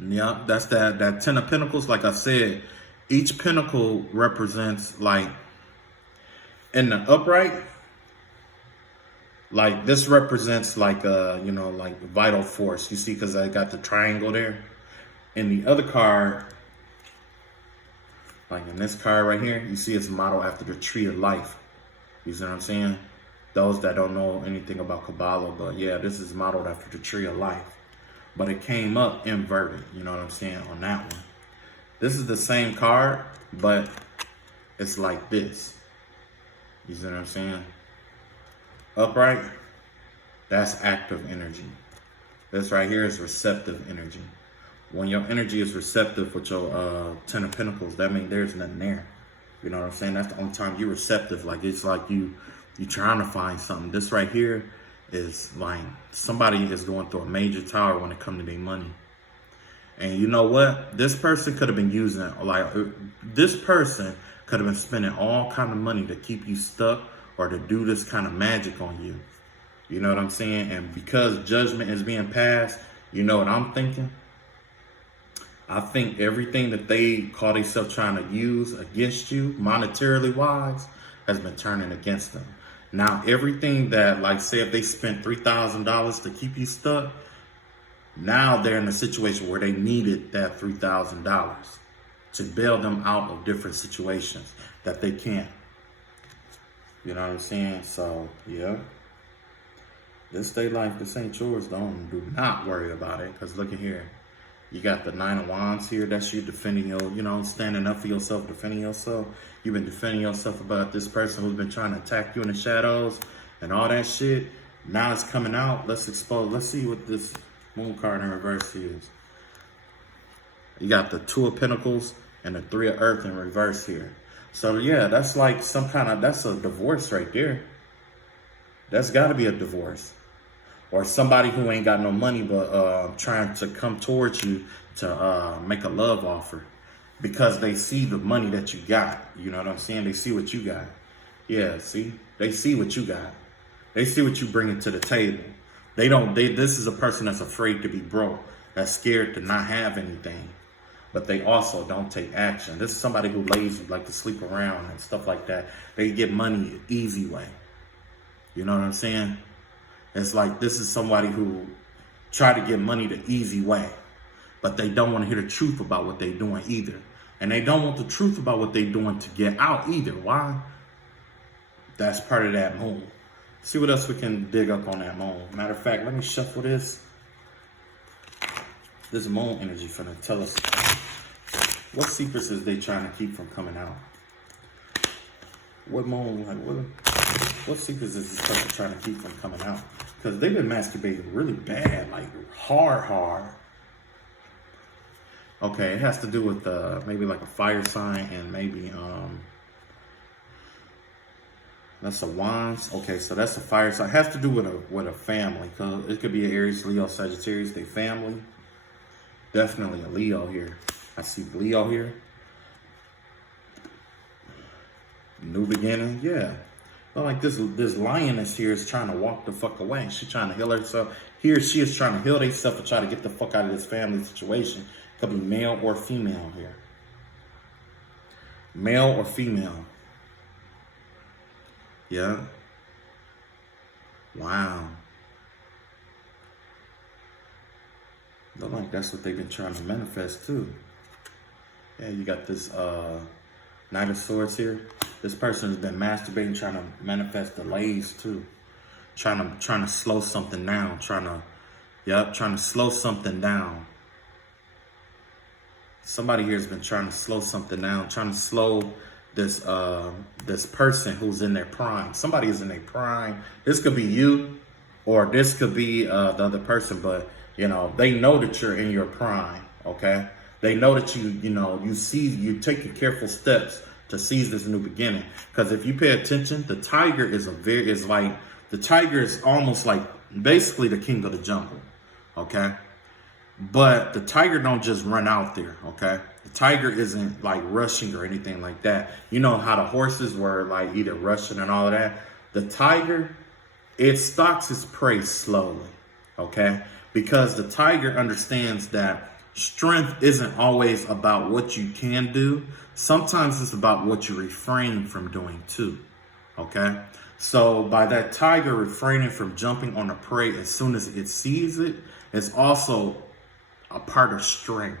Yep, that's that 10 of Pentacles. Like I said, each pentacle represents, like, in the upright, like this represents like like vital force. You see, because I got the triangle there. In the other card, like in this card right here, you see it's modeled after the tree of life. You see what I'm saying? Those that don't know anything about Kabbalah, but yeah, this is modeled after the tree of life. But it came up inverted, you know what I'm saying, on that one. This is the same card, but it's like this. You see what I'm saying? Upright, that's active energy. This right here is receptive energy. When your energy is receptive with your 10 of Pentacles, that means there's nothing there. You know what I'm saying? That's the only time you're receptive. Like, it's like you trying to find something. This right here is like somebody is going through a major tower when it comes to their money. And you know what? This person could have been using, like, this person could have been spending all kind of money to keep you stuck or to do this kind of magic on you. You know what I'm saying? And because judgment is being passed, you know what I'm thinking? I think everything that they call themselves trying to use against you, monetarily wise, has been turning against them. Now, everything that, like, say if they spent $3,000 to keep you stuck, now they're in a situation where they needed that $3,000 to bail them out of different situations that they can't. You know what I'm saying? So, yeah. This day life, this ain't yours. Do not worry about it. Because look at here. You got the 9 of Wands here. That's you defending your, standing up for yourself, defending yourself. You've been defending yourself about this person who's been trying to attack you in the shadows and all that shit. Now it's coming out. Let's expose. Let's see what this Moon card in reverse is. You got the 2 of Pentacles and the 3 of Earth in reverse here. So yeah, that's like that's a divorce right there. That's got to be a divorce. Or somebody who ain't got no money but trying to come towards you to make a love offer because they see the money that you got. You know what I'm saying? They see what you got. Yeah, see? They see what you got. They see what you bring to the table. This is a person that's afraid to be broke, that's scared to not have anything, but they also don't take action. This is somebody who lazy, like to sleep around and stuff like that. They get money the easy way. You know what I'm saying? It's like this is somebody who try to get money the easy way, but they don't want to hear the truth about what they're doing either. And they don't want the truth about what they're doing to get out either. Why? That's part of that moon. See what else we can dig up on that moon. Matter of fact, let me shuffle this. This moon energy for them. Tell us what secrets is they trying to keep from coming out. What moon, like what secrets is this person trying to keep from coming out? Because they've been masturbating really bad, like hard. Okay, it has to do with maybe like a fire sign and maybe that's a Wands. Okay, so that's a fire sign. It has to do with a family. Cause it could be an Aries, Leo, Sagittarius, they family. Definitely a Leo here. I see Leo here. New beginning, yeah. But like this lioness here is trying to walk the fuck away. She's trying to heal herself. Here she is trying to heal herself and try to get the fuck out of this family situation. Could be male or female here. Male or female. Yeah. Wow. Look like that's what they've been trying to manifest too. Yeah, you got this Knight of Swords here. This person has been masturbating, trying to manifest delays too. Trying to slow something down. Trying to slow something down. Somebody here has been trying to slow something down, trying to slow this this person who's in their prime. Somebody is in their prime. This could be you, or this could be the other person, but you know, they know that you're in your prime, okay? They know that you taking careful steps to seize this new beginning. Because if you pay attention, the tiger is the tiger is almost like basically the king of the jungle, okay? But the tiger don't just run out there, okay? The tiger isn't like rushing or anything like that. You know how the horses were like either rushing and all of that? The tiger, it stalks its prey slowly, okay? Because the tiger understands that strength isn't always about what you can do. Sometimes it's about what you refrain from doing too, okay? So by that tiger refraining from jumping on a prey as soon as it sees it, it's also a part of strength.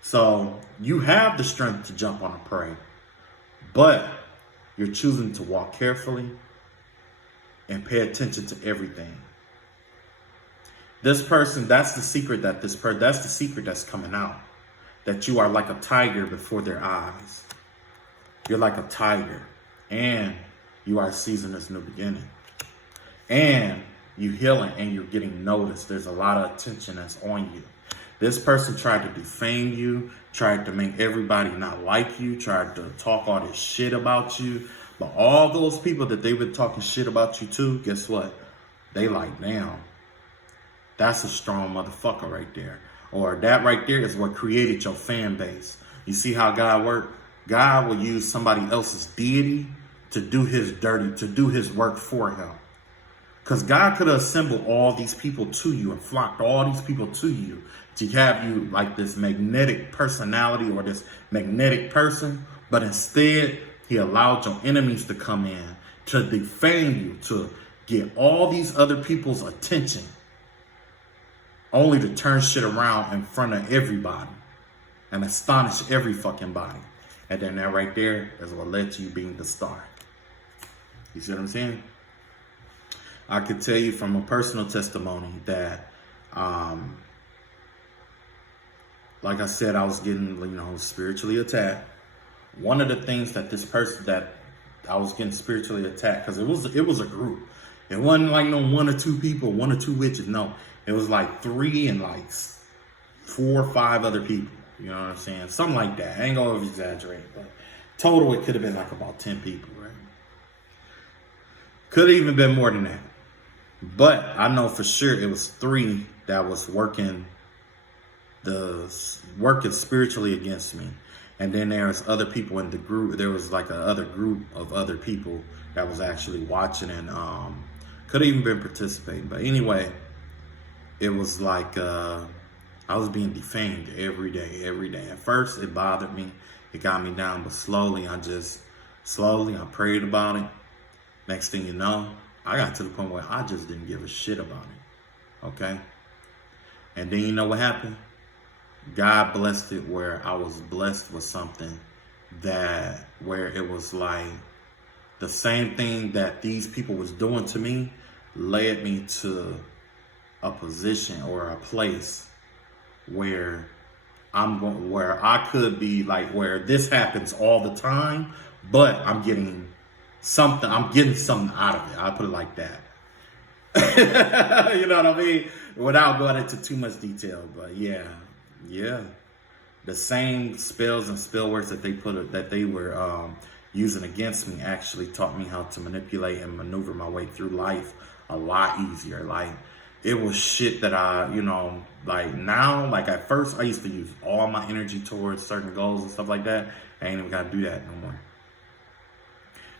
So you have the strength to jump on a prey, but you're choosing to walk carefully and pay attention to everything. This person, that's the secret that's the secret that's coming out. That you are like a tiger before their eyes. You're like a tiger, and you are seizing this new beginning. And you healing, and you're getting noticed. There's a lot of attention that's on you. This person tried to defame you, tried to make everybody not like you, tried to talk all this shit about you. But all those people that they've been talking shit about you to, guess what? They like, damn, that's a strong motherfucker right there. Or that right there is what created your fan base. You see how God works? God will use somebody else's deity to do his work for him. Because God could have assembled all these people to you and flocked all these people to you to have you like this magnetic personality or this magnetic person. But instead, he allowed your enemies to come in to defame you, to get all these other people's attention, only to turn shit around in front of everybody and astonish every fucking body. And then that right there is what led to you being the star. You see what I'm saying? I could tell you from a personal testimony that, like I said, I was getting, spiritually attacked. One of the things that that I was getting spiritually attacked, because it was a group. It wasn't like no one or two people, one or two witches. No, it was like 3 and like 4 or 5 other people. You know what I'm saying? Something like that. I ain't gonna exaggerate, but total it could have been like about 10 people, right? Could have even been more than that. But I know for sure it was 3 that was working spiritually against me. And then there was other people in the group. There was like another group of other people that was actually watching and could have even been participating. But anyway, it was like I was being defamed every day. At first, it bothered me. It got me down. But slowly, I prayed about it. Next thing you know, I got to the point where I just didn't give a shit about it. Okay? And then you know what happened? God blessed it where I was blessed with something where it was like the same thing that these people was doing to me led me to a position or a place where where I could be like, where this happens all the time, but I'm getting something out of it. I'll put it like that. You know what I mean? Without going into too much detail, but yeah. The same spells and spell words that they were using against me actually taught me how to manipulate and maneuver my way through life a lot easier. Like, it was shit that like now, like at first I used to use all my energy towards certain goals and stuff like that. I ain't even got to do that no more.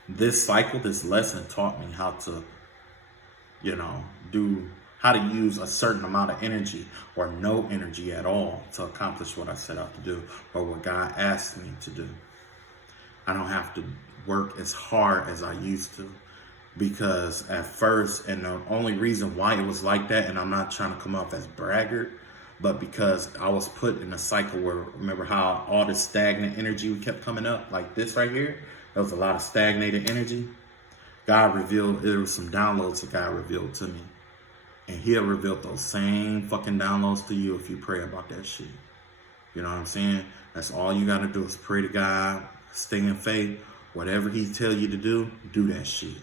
This lesson taught me how to, how to use a certain amount of energy or no energy at all to accomplish what I set out to do or what God asked me to do. I don't have to work as hard as I used to, because at first, and the only reason why it was like that, and I'm not trying to come off as braggart, but because I was put in a cycle where, remember how all this stagnant energy kept coming up like this right here? There was a lot of stagnated energy. God revealed, there was some downloads that God revealed to me. And he'll reveal those same fucking downloads to you if you pray about that shit. You know what I'm saying? That's all you gotta do is pray to God, stay in faith. Whatever he tell you to do that shit.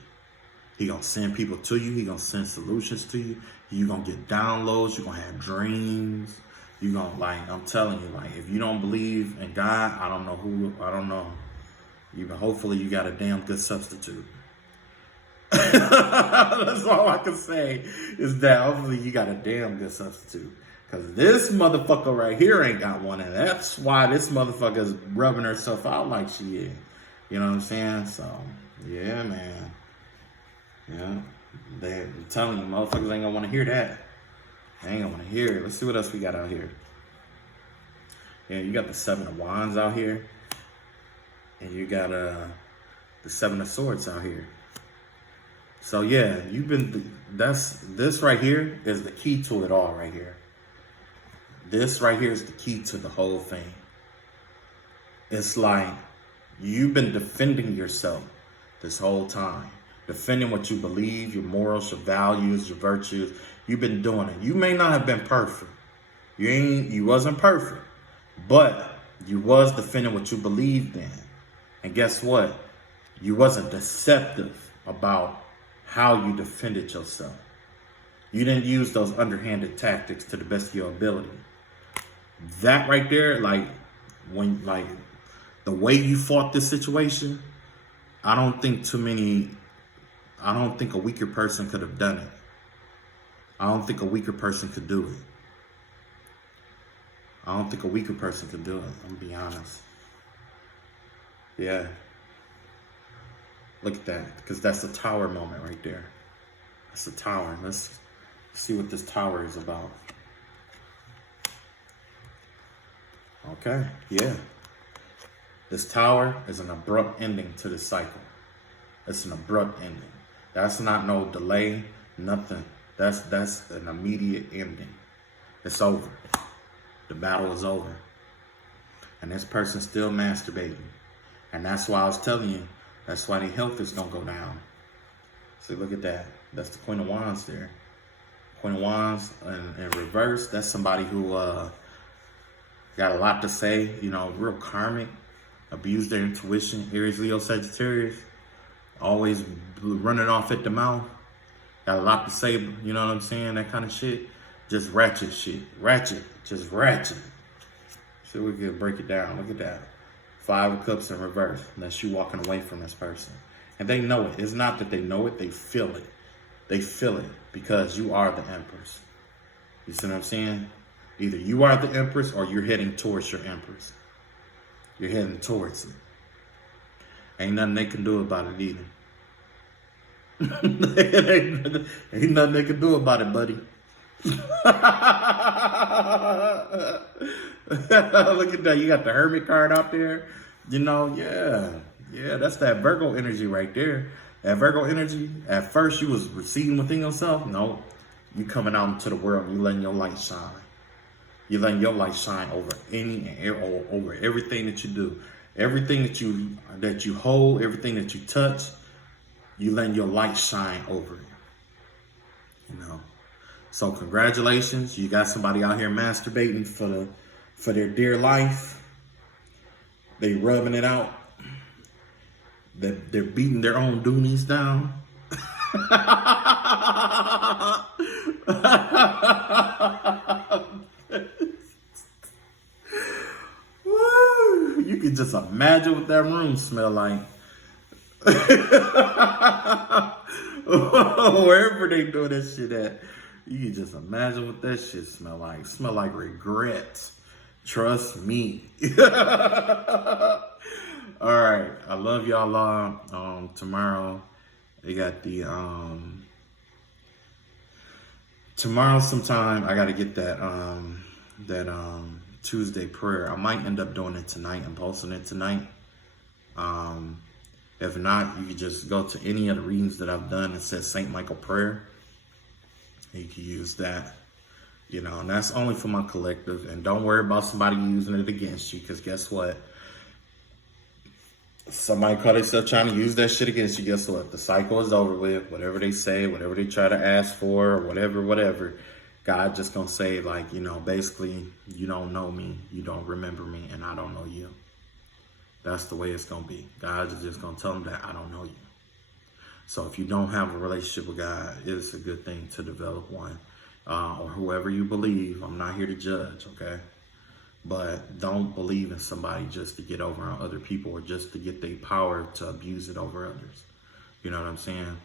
He gonna send people to you. He gonna send solutions to you. You gonna get downloads. You gonna have dreams. You gonna, like, I'm telling you, like, if you don't believe in God, I don't know. Hopefully you got a damn good substitute. That's all I can say is that hopefully you got a damn good substitute. Because this motherfucker right here ain't got one. And that's why this motherfucker is rubbing herself out like she is. You know what I'm saying? So, yeah, man. Yeah. I'm telling you, motherfuckers ain't gonna want to hear that. They ain't gonna want to hear it. Let's see what else we got out here. Yeah, you got the Seven of Wands out here. And you got the Seven of Swords out here. So yeah, this right here is the key to it all right here. This right here is the key to the whole thing. It's like you've been defending yourself this whole time. Defending what you believe, your morals, your values, your virtues. You've been doing it. You may not have been perfect. You wasn't perfect. But you was defending what you believed in. And guess what? You wasn't deceptive about how you defended yourself. You didn't use those underhanded tactics to the best of your ability. That right there, like the way you fought this situation, I don't think a weaker person could have done it. I don't think a weaker person could do it. I'm gonna be honest. Yeah. Look at that, because that's the Tower moment right there. That's the Tower. Let's see what this Tower is about. Okay, yeah. This Tower is an abrupt ending to this cycle. It's an abrupt ending. That's not no delay, nothing. That's an immediate ending. It's over. The battle is over. And this person's still masturbating. And that's why I was telling you, that's why their health is gonna go down. See, look at that. That's the Queen of Wands there. Queen of Wands in reverse, that's somebody who got a lot to say, you know, real karmic, abused their intuition, Aries, Leo, Sagittarius, always running off at the mouth, got a lot to say, you know what I'm saying, that kind of shit. Just ratchet shit. Just ratchet. So we can break it down. Look at that. 5 of Cups in reverse. That's you walking away from this person. And they know it. It's not that they know it. They feel it. They feel it because you are the Empress. You see what I'm saying? Either you are the Empress or you're heading towards your Empress. You're heading towards it. Ain't nothing they can do about it either. Ain't nothing they can do about it, buddy. Look at that. You got the Hermit card out there. You know, yeah, that's that Virgo energy right there. That Virgo energy, at first you was receiving within yourself. No, you coming out into the world and you letting your light shine. You letting your light shine over over everything that you do. Everything that you hold, everything that you touch, you letting your light shine over it. You know. So congratulations, you got somebody out here masturbating for their dear life. They rubbing it out. They're beating their own doonies down. Woo! You can just imagine what that room smell like. Wherever they do that shit at. You can just imagine what that shit smell like. Smell like regret. Trust me. All right. I love y'all. Tomorrow, they got the, tomorrow sometime, I got to get that Tuesday prayer. I might end up doing it tonight and posting it tonight. If not, you can just go to any of the readings that I've done. It says St. Michael prayer. You can use that, you know, and that's only for my collective. And don't worry about somebody using it against you, because guess what? Somebody caught themselves trying to use that shit against you. Guess what? The cycle is over with. Whatever they say, whatever they try to ask for, or whatever, God just gonna say, like, basically, you don't know me, you don't remember me, and I don't know you. That's the way it's gonna be. God is just gonna tell them that I don't know you. So if you don't have a relationship with God, it's a good thing to develop one. Or whoever you believe. I'm not here to judge, okay? But don't believe in somebody just to get over on other people or just to get their power to abuse it over others. You know what I'm saying?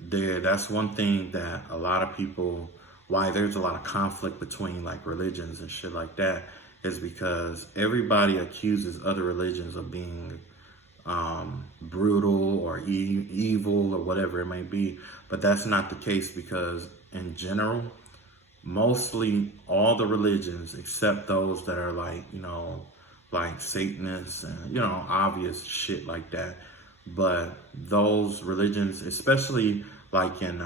That's one thing that a lot of people, why there's a lot of conflict between like religions and shit like that, is because everybody accuses other religions of being brutal or evil or whatever it may be. But that's not the case, because in general, mostly all the religions, except those that are like, like Satanists and, obvious shit like that. But those religions, especially like in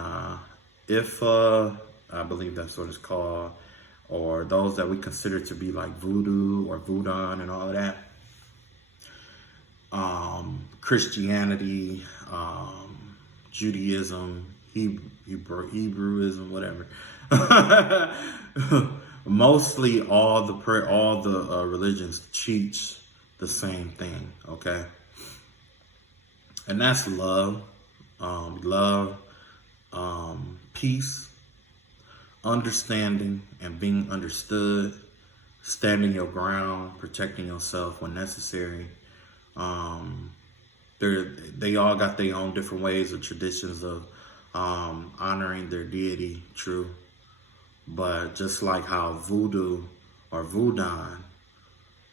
Ifa, I believe that's what it's called, or those that we consider to be like voodoo or voodoo and all of that, Christianity, Judaism, Hebrewism, whatever. Mostly all the religions teach the same thing, okay? And that's love, peace, understanding and being understood, standing your ground, protecting yourself when necessary. They all got their own different ways or traditions of honoring their deity, true. But just like how voodoo or voodoo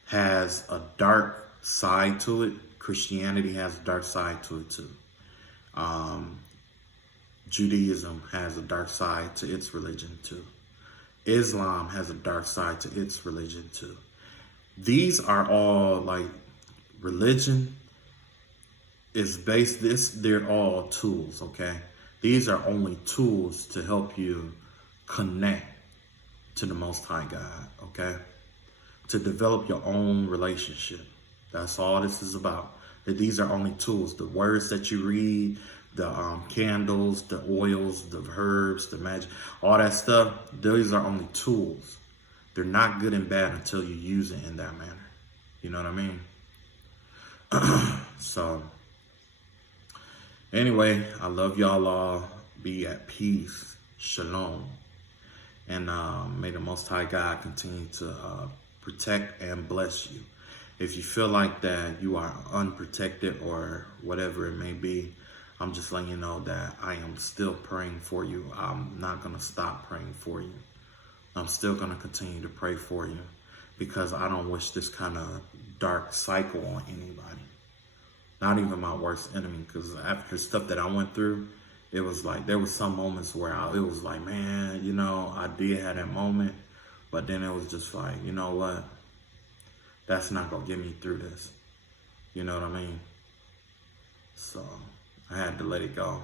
has a dark side to it, Christianity has a dark side to it too. Judaism has a dark side to its religion too. Islam has a dark side to its religion too. These are all like, religion is they're all tools, okay? These are only tools to help you connect to the Most High God, okay? To develop your own relationship. That's all this is about. That these are only tools. The words that you read, the candles, the oils, the herbs, the magic, all that stuff, these are only tools. They're not good and bad until you use it in that manner. You know what I mean? So, anyway, I love y'all all. Be at peace. Shalom. And may the Most High God continue to protect and bless you. If you feel like that you are unprotected or whatever it may be, I'm just letting you know that I am still praying for you. I'm not going to stop praying for you. I'm still going to continue to pray for you, because I don't wish this kind of dark cycle on anybody. Not even my worst enemy, because after stuff that I went through, it was like, there was some moments where it was like, man, I did have that moment, but then it was just like, you know what? That's not going to get me through this. You know what I mean? So I had to let it go.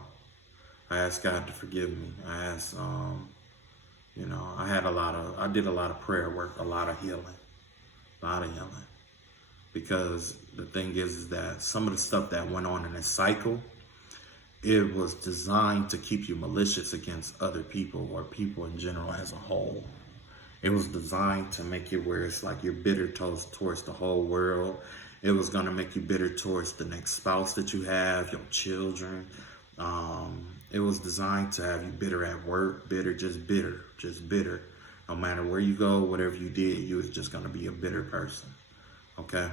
I asked God to forgive me. I asked, I did a lot of prayer work, a lot of healing. Because the thing is that some of the stuff that went on in this cycle, it was designed to keep you malicious against other people or people in general as a whole. It was designed to make you where it's like you're bitter towards the whole world. It was going to make you bitter towards the next spouse that you have, your children. It was designed to have you bitter at work, just bitter. No matter where you go, whatever you did, you was just going to be a bitter person. Okay?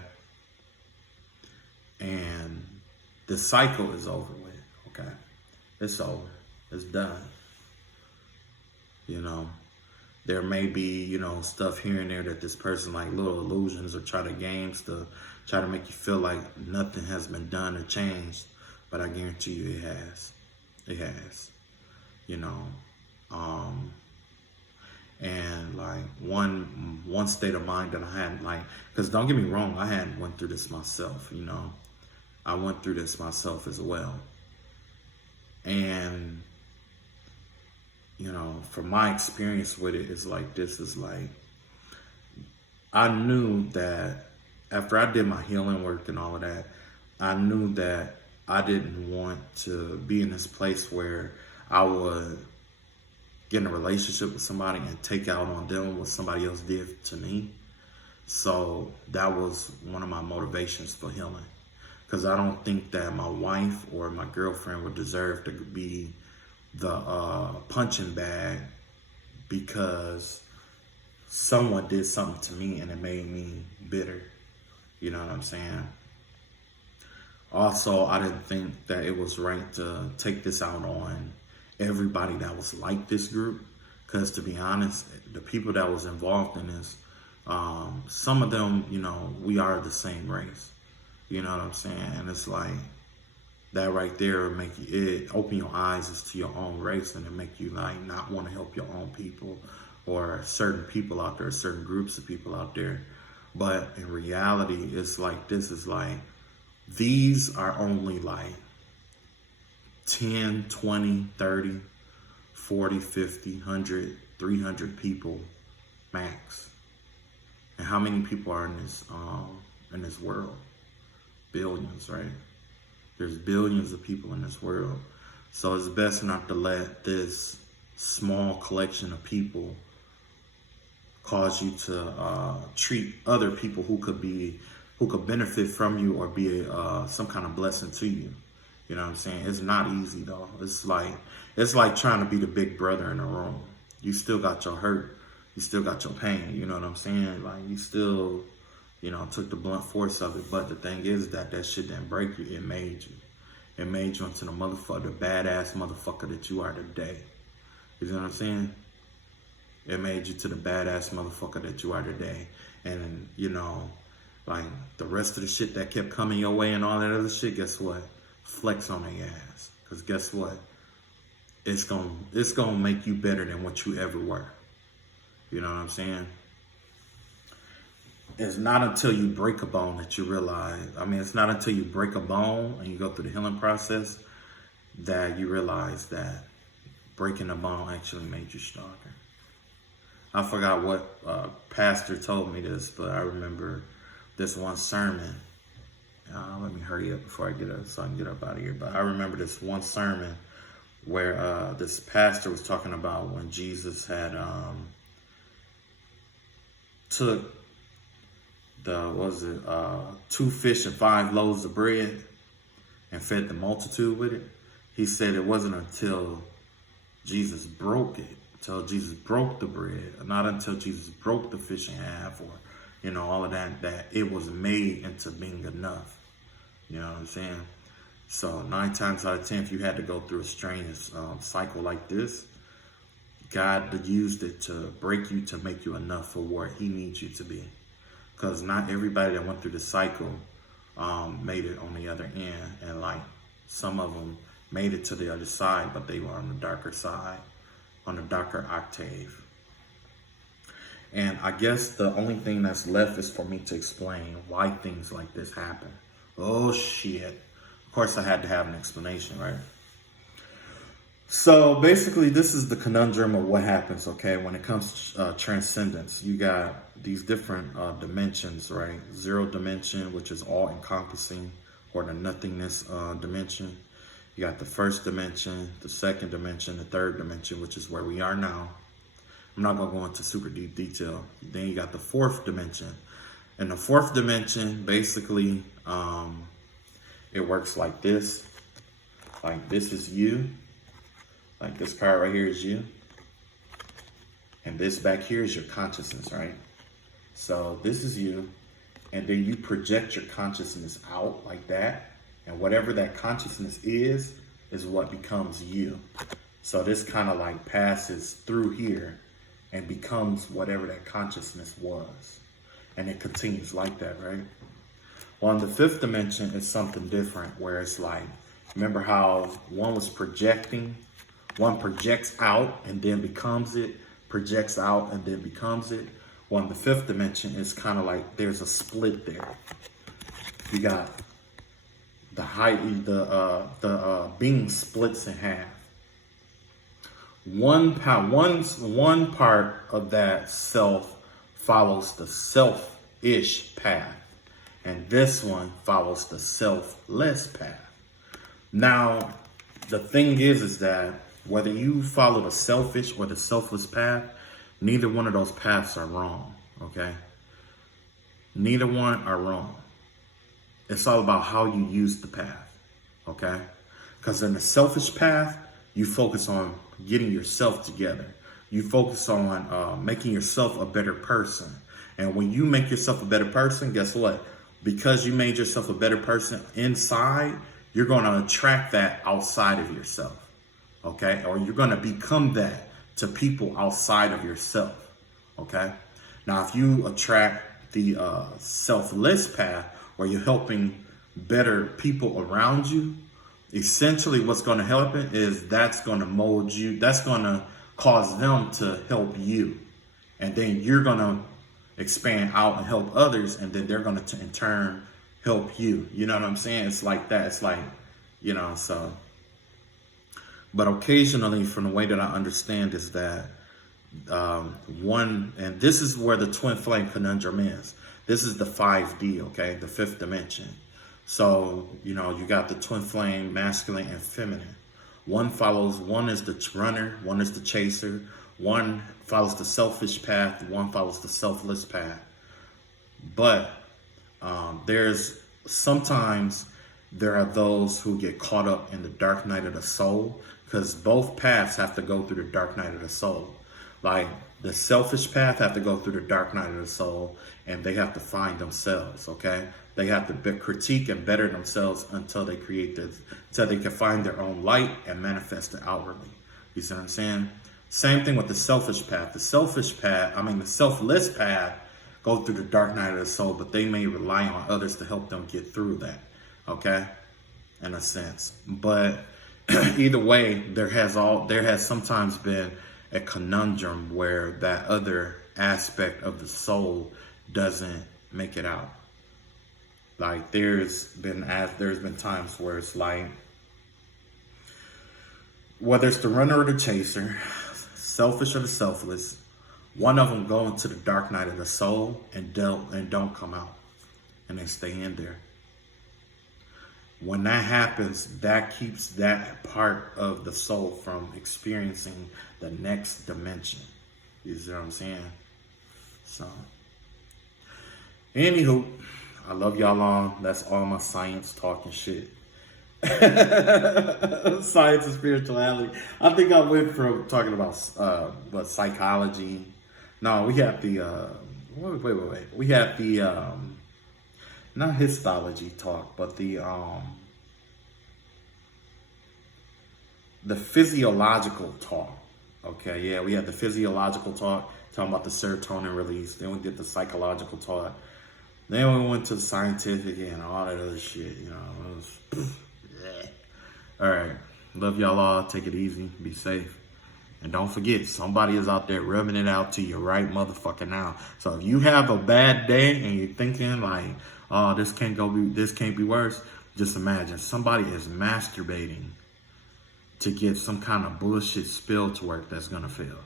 And the cycle is over with. Okay? It's over. It's done. There may be, stuff here and there that this person, like little illusions or try to games to try to make you feel like nothing has been done or changed. But I guarantee you it has. It has. And like one state of mind that I had, like, because don't get me wrong, I hadn't went through this myself, I went through this myself as well. And from my experience with it, it's like, this is like, I knew that after I did my healing work and all of that, I knew that I didn't want to be in this place where I would get in a relationship with somebody and take out on them what somebody else did to me. So that was one of my motivations for healing. Because I don't think that my wife or my girlfriend would deserve to be the punching bag because someone did something to me and it made me bitter. You know what I'm saying? Also, I didn't think that it was right to take this out on everybody that was like this group. Because to be honest, the people that was involved in this, some of them, you know, we are the same race. You know what I'm saying? And it's like, that right there make you, it open your eyes as to your own race, and it make you like not want to help your own people or certain people out there, certain groups of people out there. But in reality, it's like, this is like, these are only like 10, 20, 30, 40, 50, 100, 300 people max. And how many people are in this world? Billions, right? There's billions of people in this world. So it's best not to let this small collection of people cause you to treat other people who could benefit from you or be some kind of blessing to you. You know what I'm saying? It's not easy though. It's like trying to be the big brother in the room. You still got your hurt. You still got your pain. You know what I'm saying? Like, you still, you know, took the blunt force of it. But the thing is that shit didn't break you. It made you. It made you into the badass motherfucker that you are today. You know what I'm saying? It made you to the badass motherfucker that you are today. And, you know, like, the rest of the shit that kept coming your way and all that other shit, guess what? Flex on their ass. Because guess what? It's gonna make you better than what you ever were. You know what I'm saying? It's not until you break a bone that you realize, it's not until you break a bone and you go through the healing process that you realize that breaking a bone actually made you stronger. I forgot what pastor told me this, but I remember this one sermon. Let me hurry up before I get up so I can get up out of here. But I remember this one sermon where this pastor was talking about when Jesus had took the 2 fish and 5 loaves of bread and fed the multitude with it. He said it wasn't until Jesus broke it, until Jesus broke the bread, not until Jesus broke the fish in half, or, you know, all of that it was made into being enough. You know what I'm saying? So 9 times out of 10, if you had to go through a strenuous cycle like this, God used it to break you to make you enough for where he needs you to be. Because not everybody that went through the cycle made it on the other end. And like, some of them made it to the other side, but they were on the darker side, on the darker octave. And I guess the only thing that's left is for me to explain why things like this happen. Oh shit. Of course I had to have an explanation, right? So basically, this is the conundrum of what happens, okay? When it comes to transcendence, you got these different dimensions, right? 0 dimension, which is all encompassing, or the nothingness dimension. You got the 1st dimension, the 2nd dimension, the 3rd dimension, which is where we are now. I'm not gonna go into super deep detail. Then you got the 4th dimension. And the 4th dimension, basically, it works like this. Like, this is you. Like, this part right here is you. And this back here is your consciousness, right? So this is you. And then you project your consciousness out like that. And whatever that consciousness is what becomes you. So this kind of like passes through here and becomes whatever that consciousness was. And it continues like that, right? Well, in the 5th dimension, it's something different, where it's like, remember how one was projecting? One projects out and then becomes it, projects out and then becomes it. Well, in the 5th dimension, it's kind of like there's a split there. You got the height, the being splits in half. One part of that self follows the self-ish path, and this one follows the selfless path. Now, the thing is that Whether you follow the selfish or the selfless path, neither one of those paths are wrong, okay? Neither one are wrong. It's all about how you use the path, okay? Because in the selfish path, you focus on getting yourself together. You focus on making yourself a better person. And when you make yourself a better person, guess what? Because you made yourself a better person inside, you're going to attract that outside of yourself, okay? Or you're going to become that to people outside of yourself, okay? Now, if you attract the selfless path, where you're helping better people around you, essentially what's going to happen is that's going to mold you. That's going to cause them to help you. And then you're going to expand out and help others. And then they're going to, in turn, help you. You know what I'm saying? It's like that. It's like, you know, so. But occasionally, from the way that I understand is that and this is where the twin flame conundrum is. This is the 5D, okay? The fifth dimension. So, you know, you got the twin flame, masculine and feminine. One is the runner, one is the chaser. One follows the selfish path, one follows the selfless path. But sometimes there are those who get caught up in the dark night of the soul, because both paths have to go through the dark night of the soul. Like the selfish path have to go through the dark night of the soul, and they have to find themselves, okay? They have to critique and better themselves until they until they can find their own light and manifest it outwardly. You see what I'm saying? Same thing with the selfish path. The selfless path go through the dark night of the soul, but they may rely on others to help them get through that, okay? In a sense. But either way, there has sometimes been a conundrum where that other aspect of the soul doesn't make it out. Like there's been times where it's like, whether it's the runner or the chaser, selfish or the selfless, one of them go into the dark night of the soul and don't come out, and they stay in there. When that happens, that keeps that part of the soul from experiencing the next dimension. You see what I'm saying? So, anywho, I love y'all all. That's all my science talking shit. Science and spirituality. I think I went from talking about psychology. No, we have the wait. We have the not histology talk, but the physiological talk. Okay, yeah, we had the physiological talk, talking about the serotonin release. Then we did the psychological talk. Then we went to the scientific and all that other shit, you know. It was, yeah. All right, love y'all all. Take it easy. Be safe. And don't forget, somebody is out there rubbing it out to you right motherfucking now. So if you have a bad day and you're thinking like, oh, this can't be worse, just imagine somebody is masturbating to get some kind of bullshit spill to work that's gonna fail.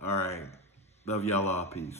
All right. Love y'all all. Peace.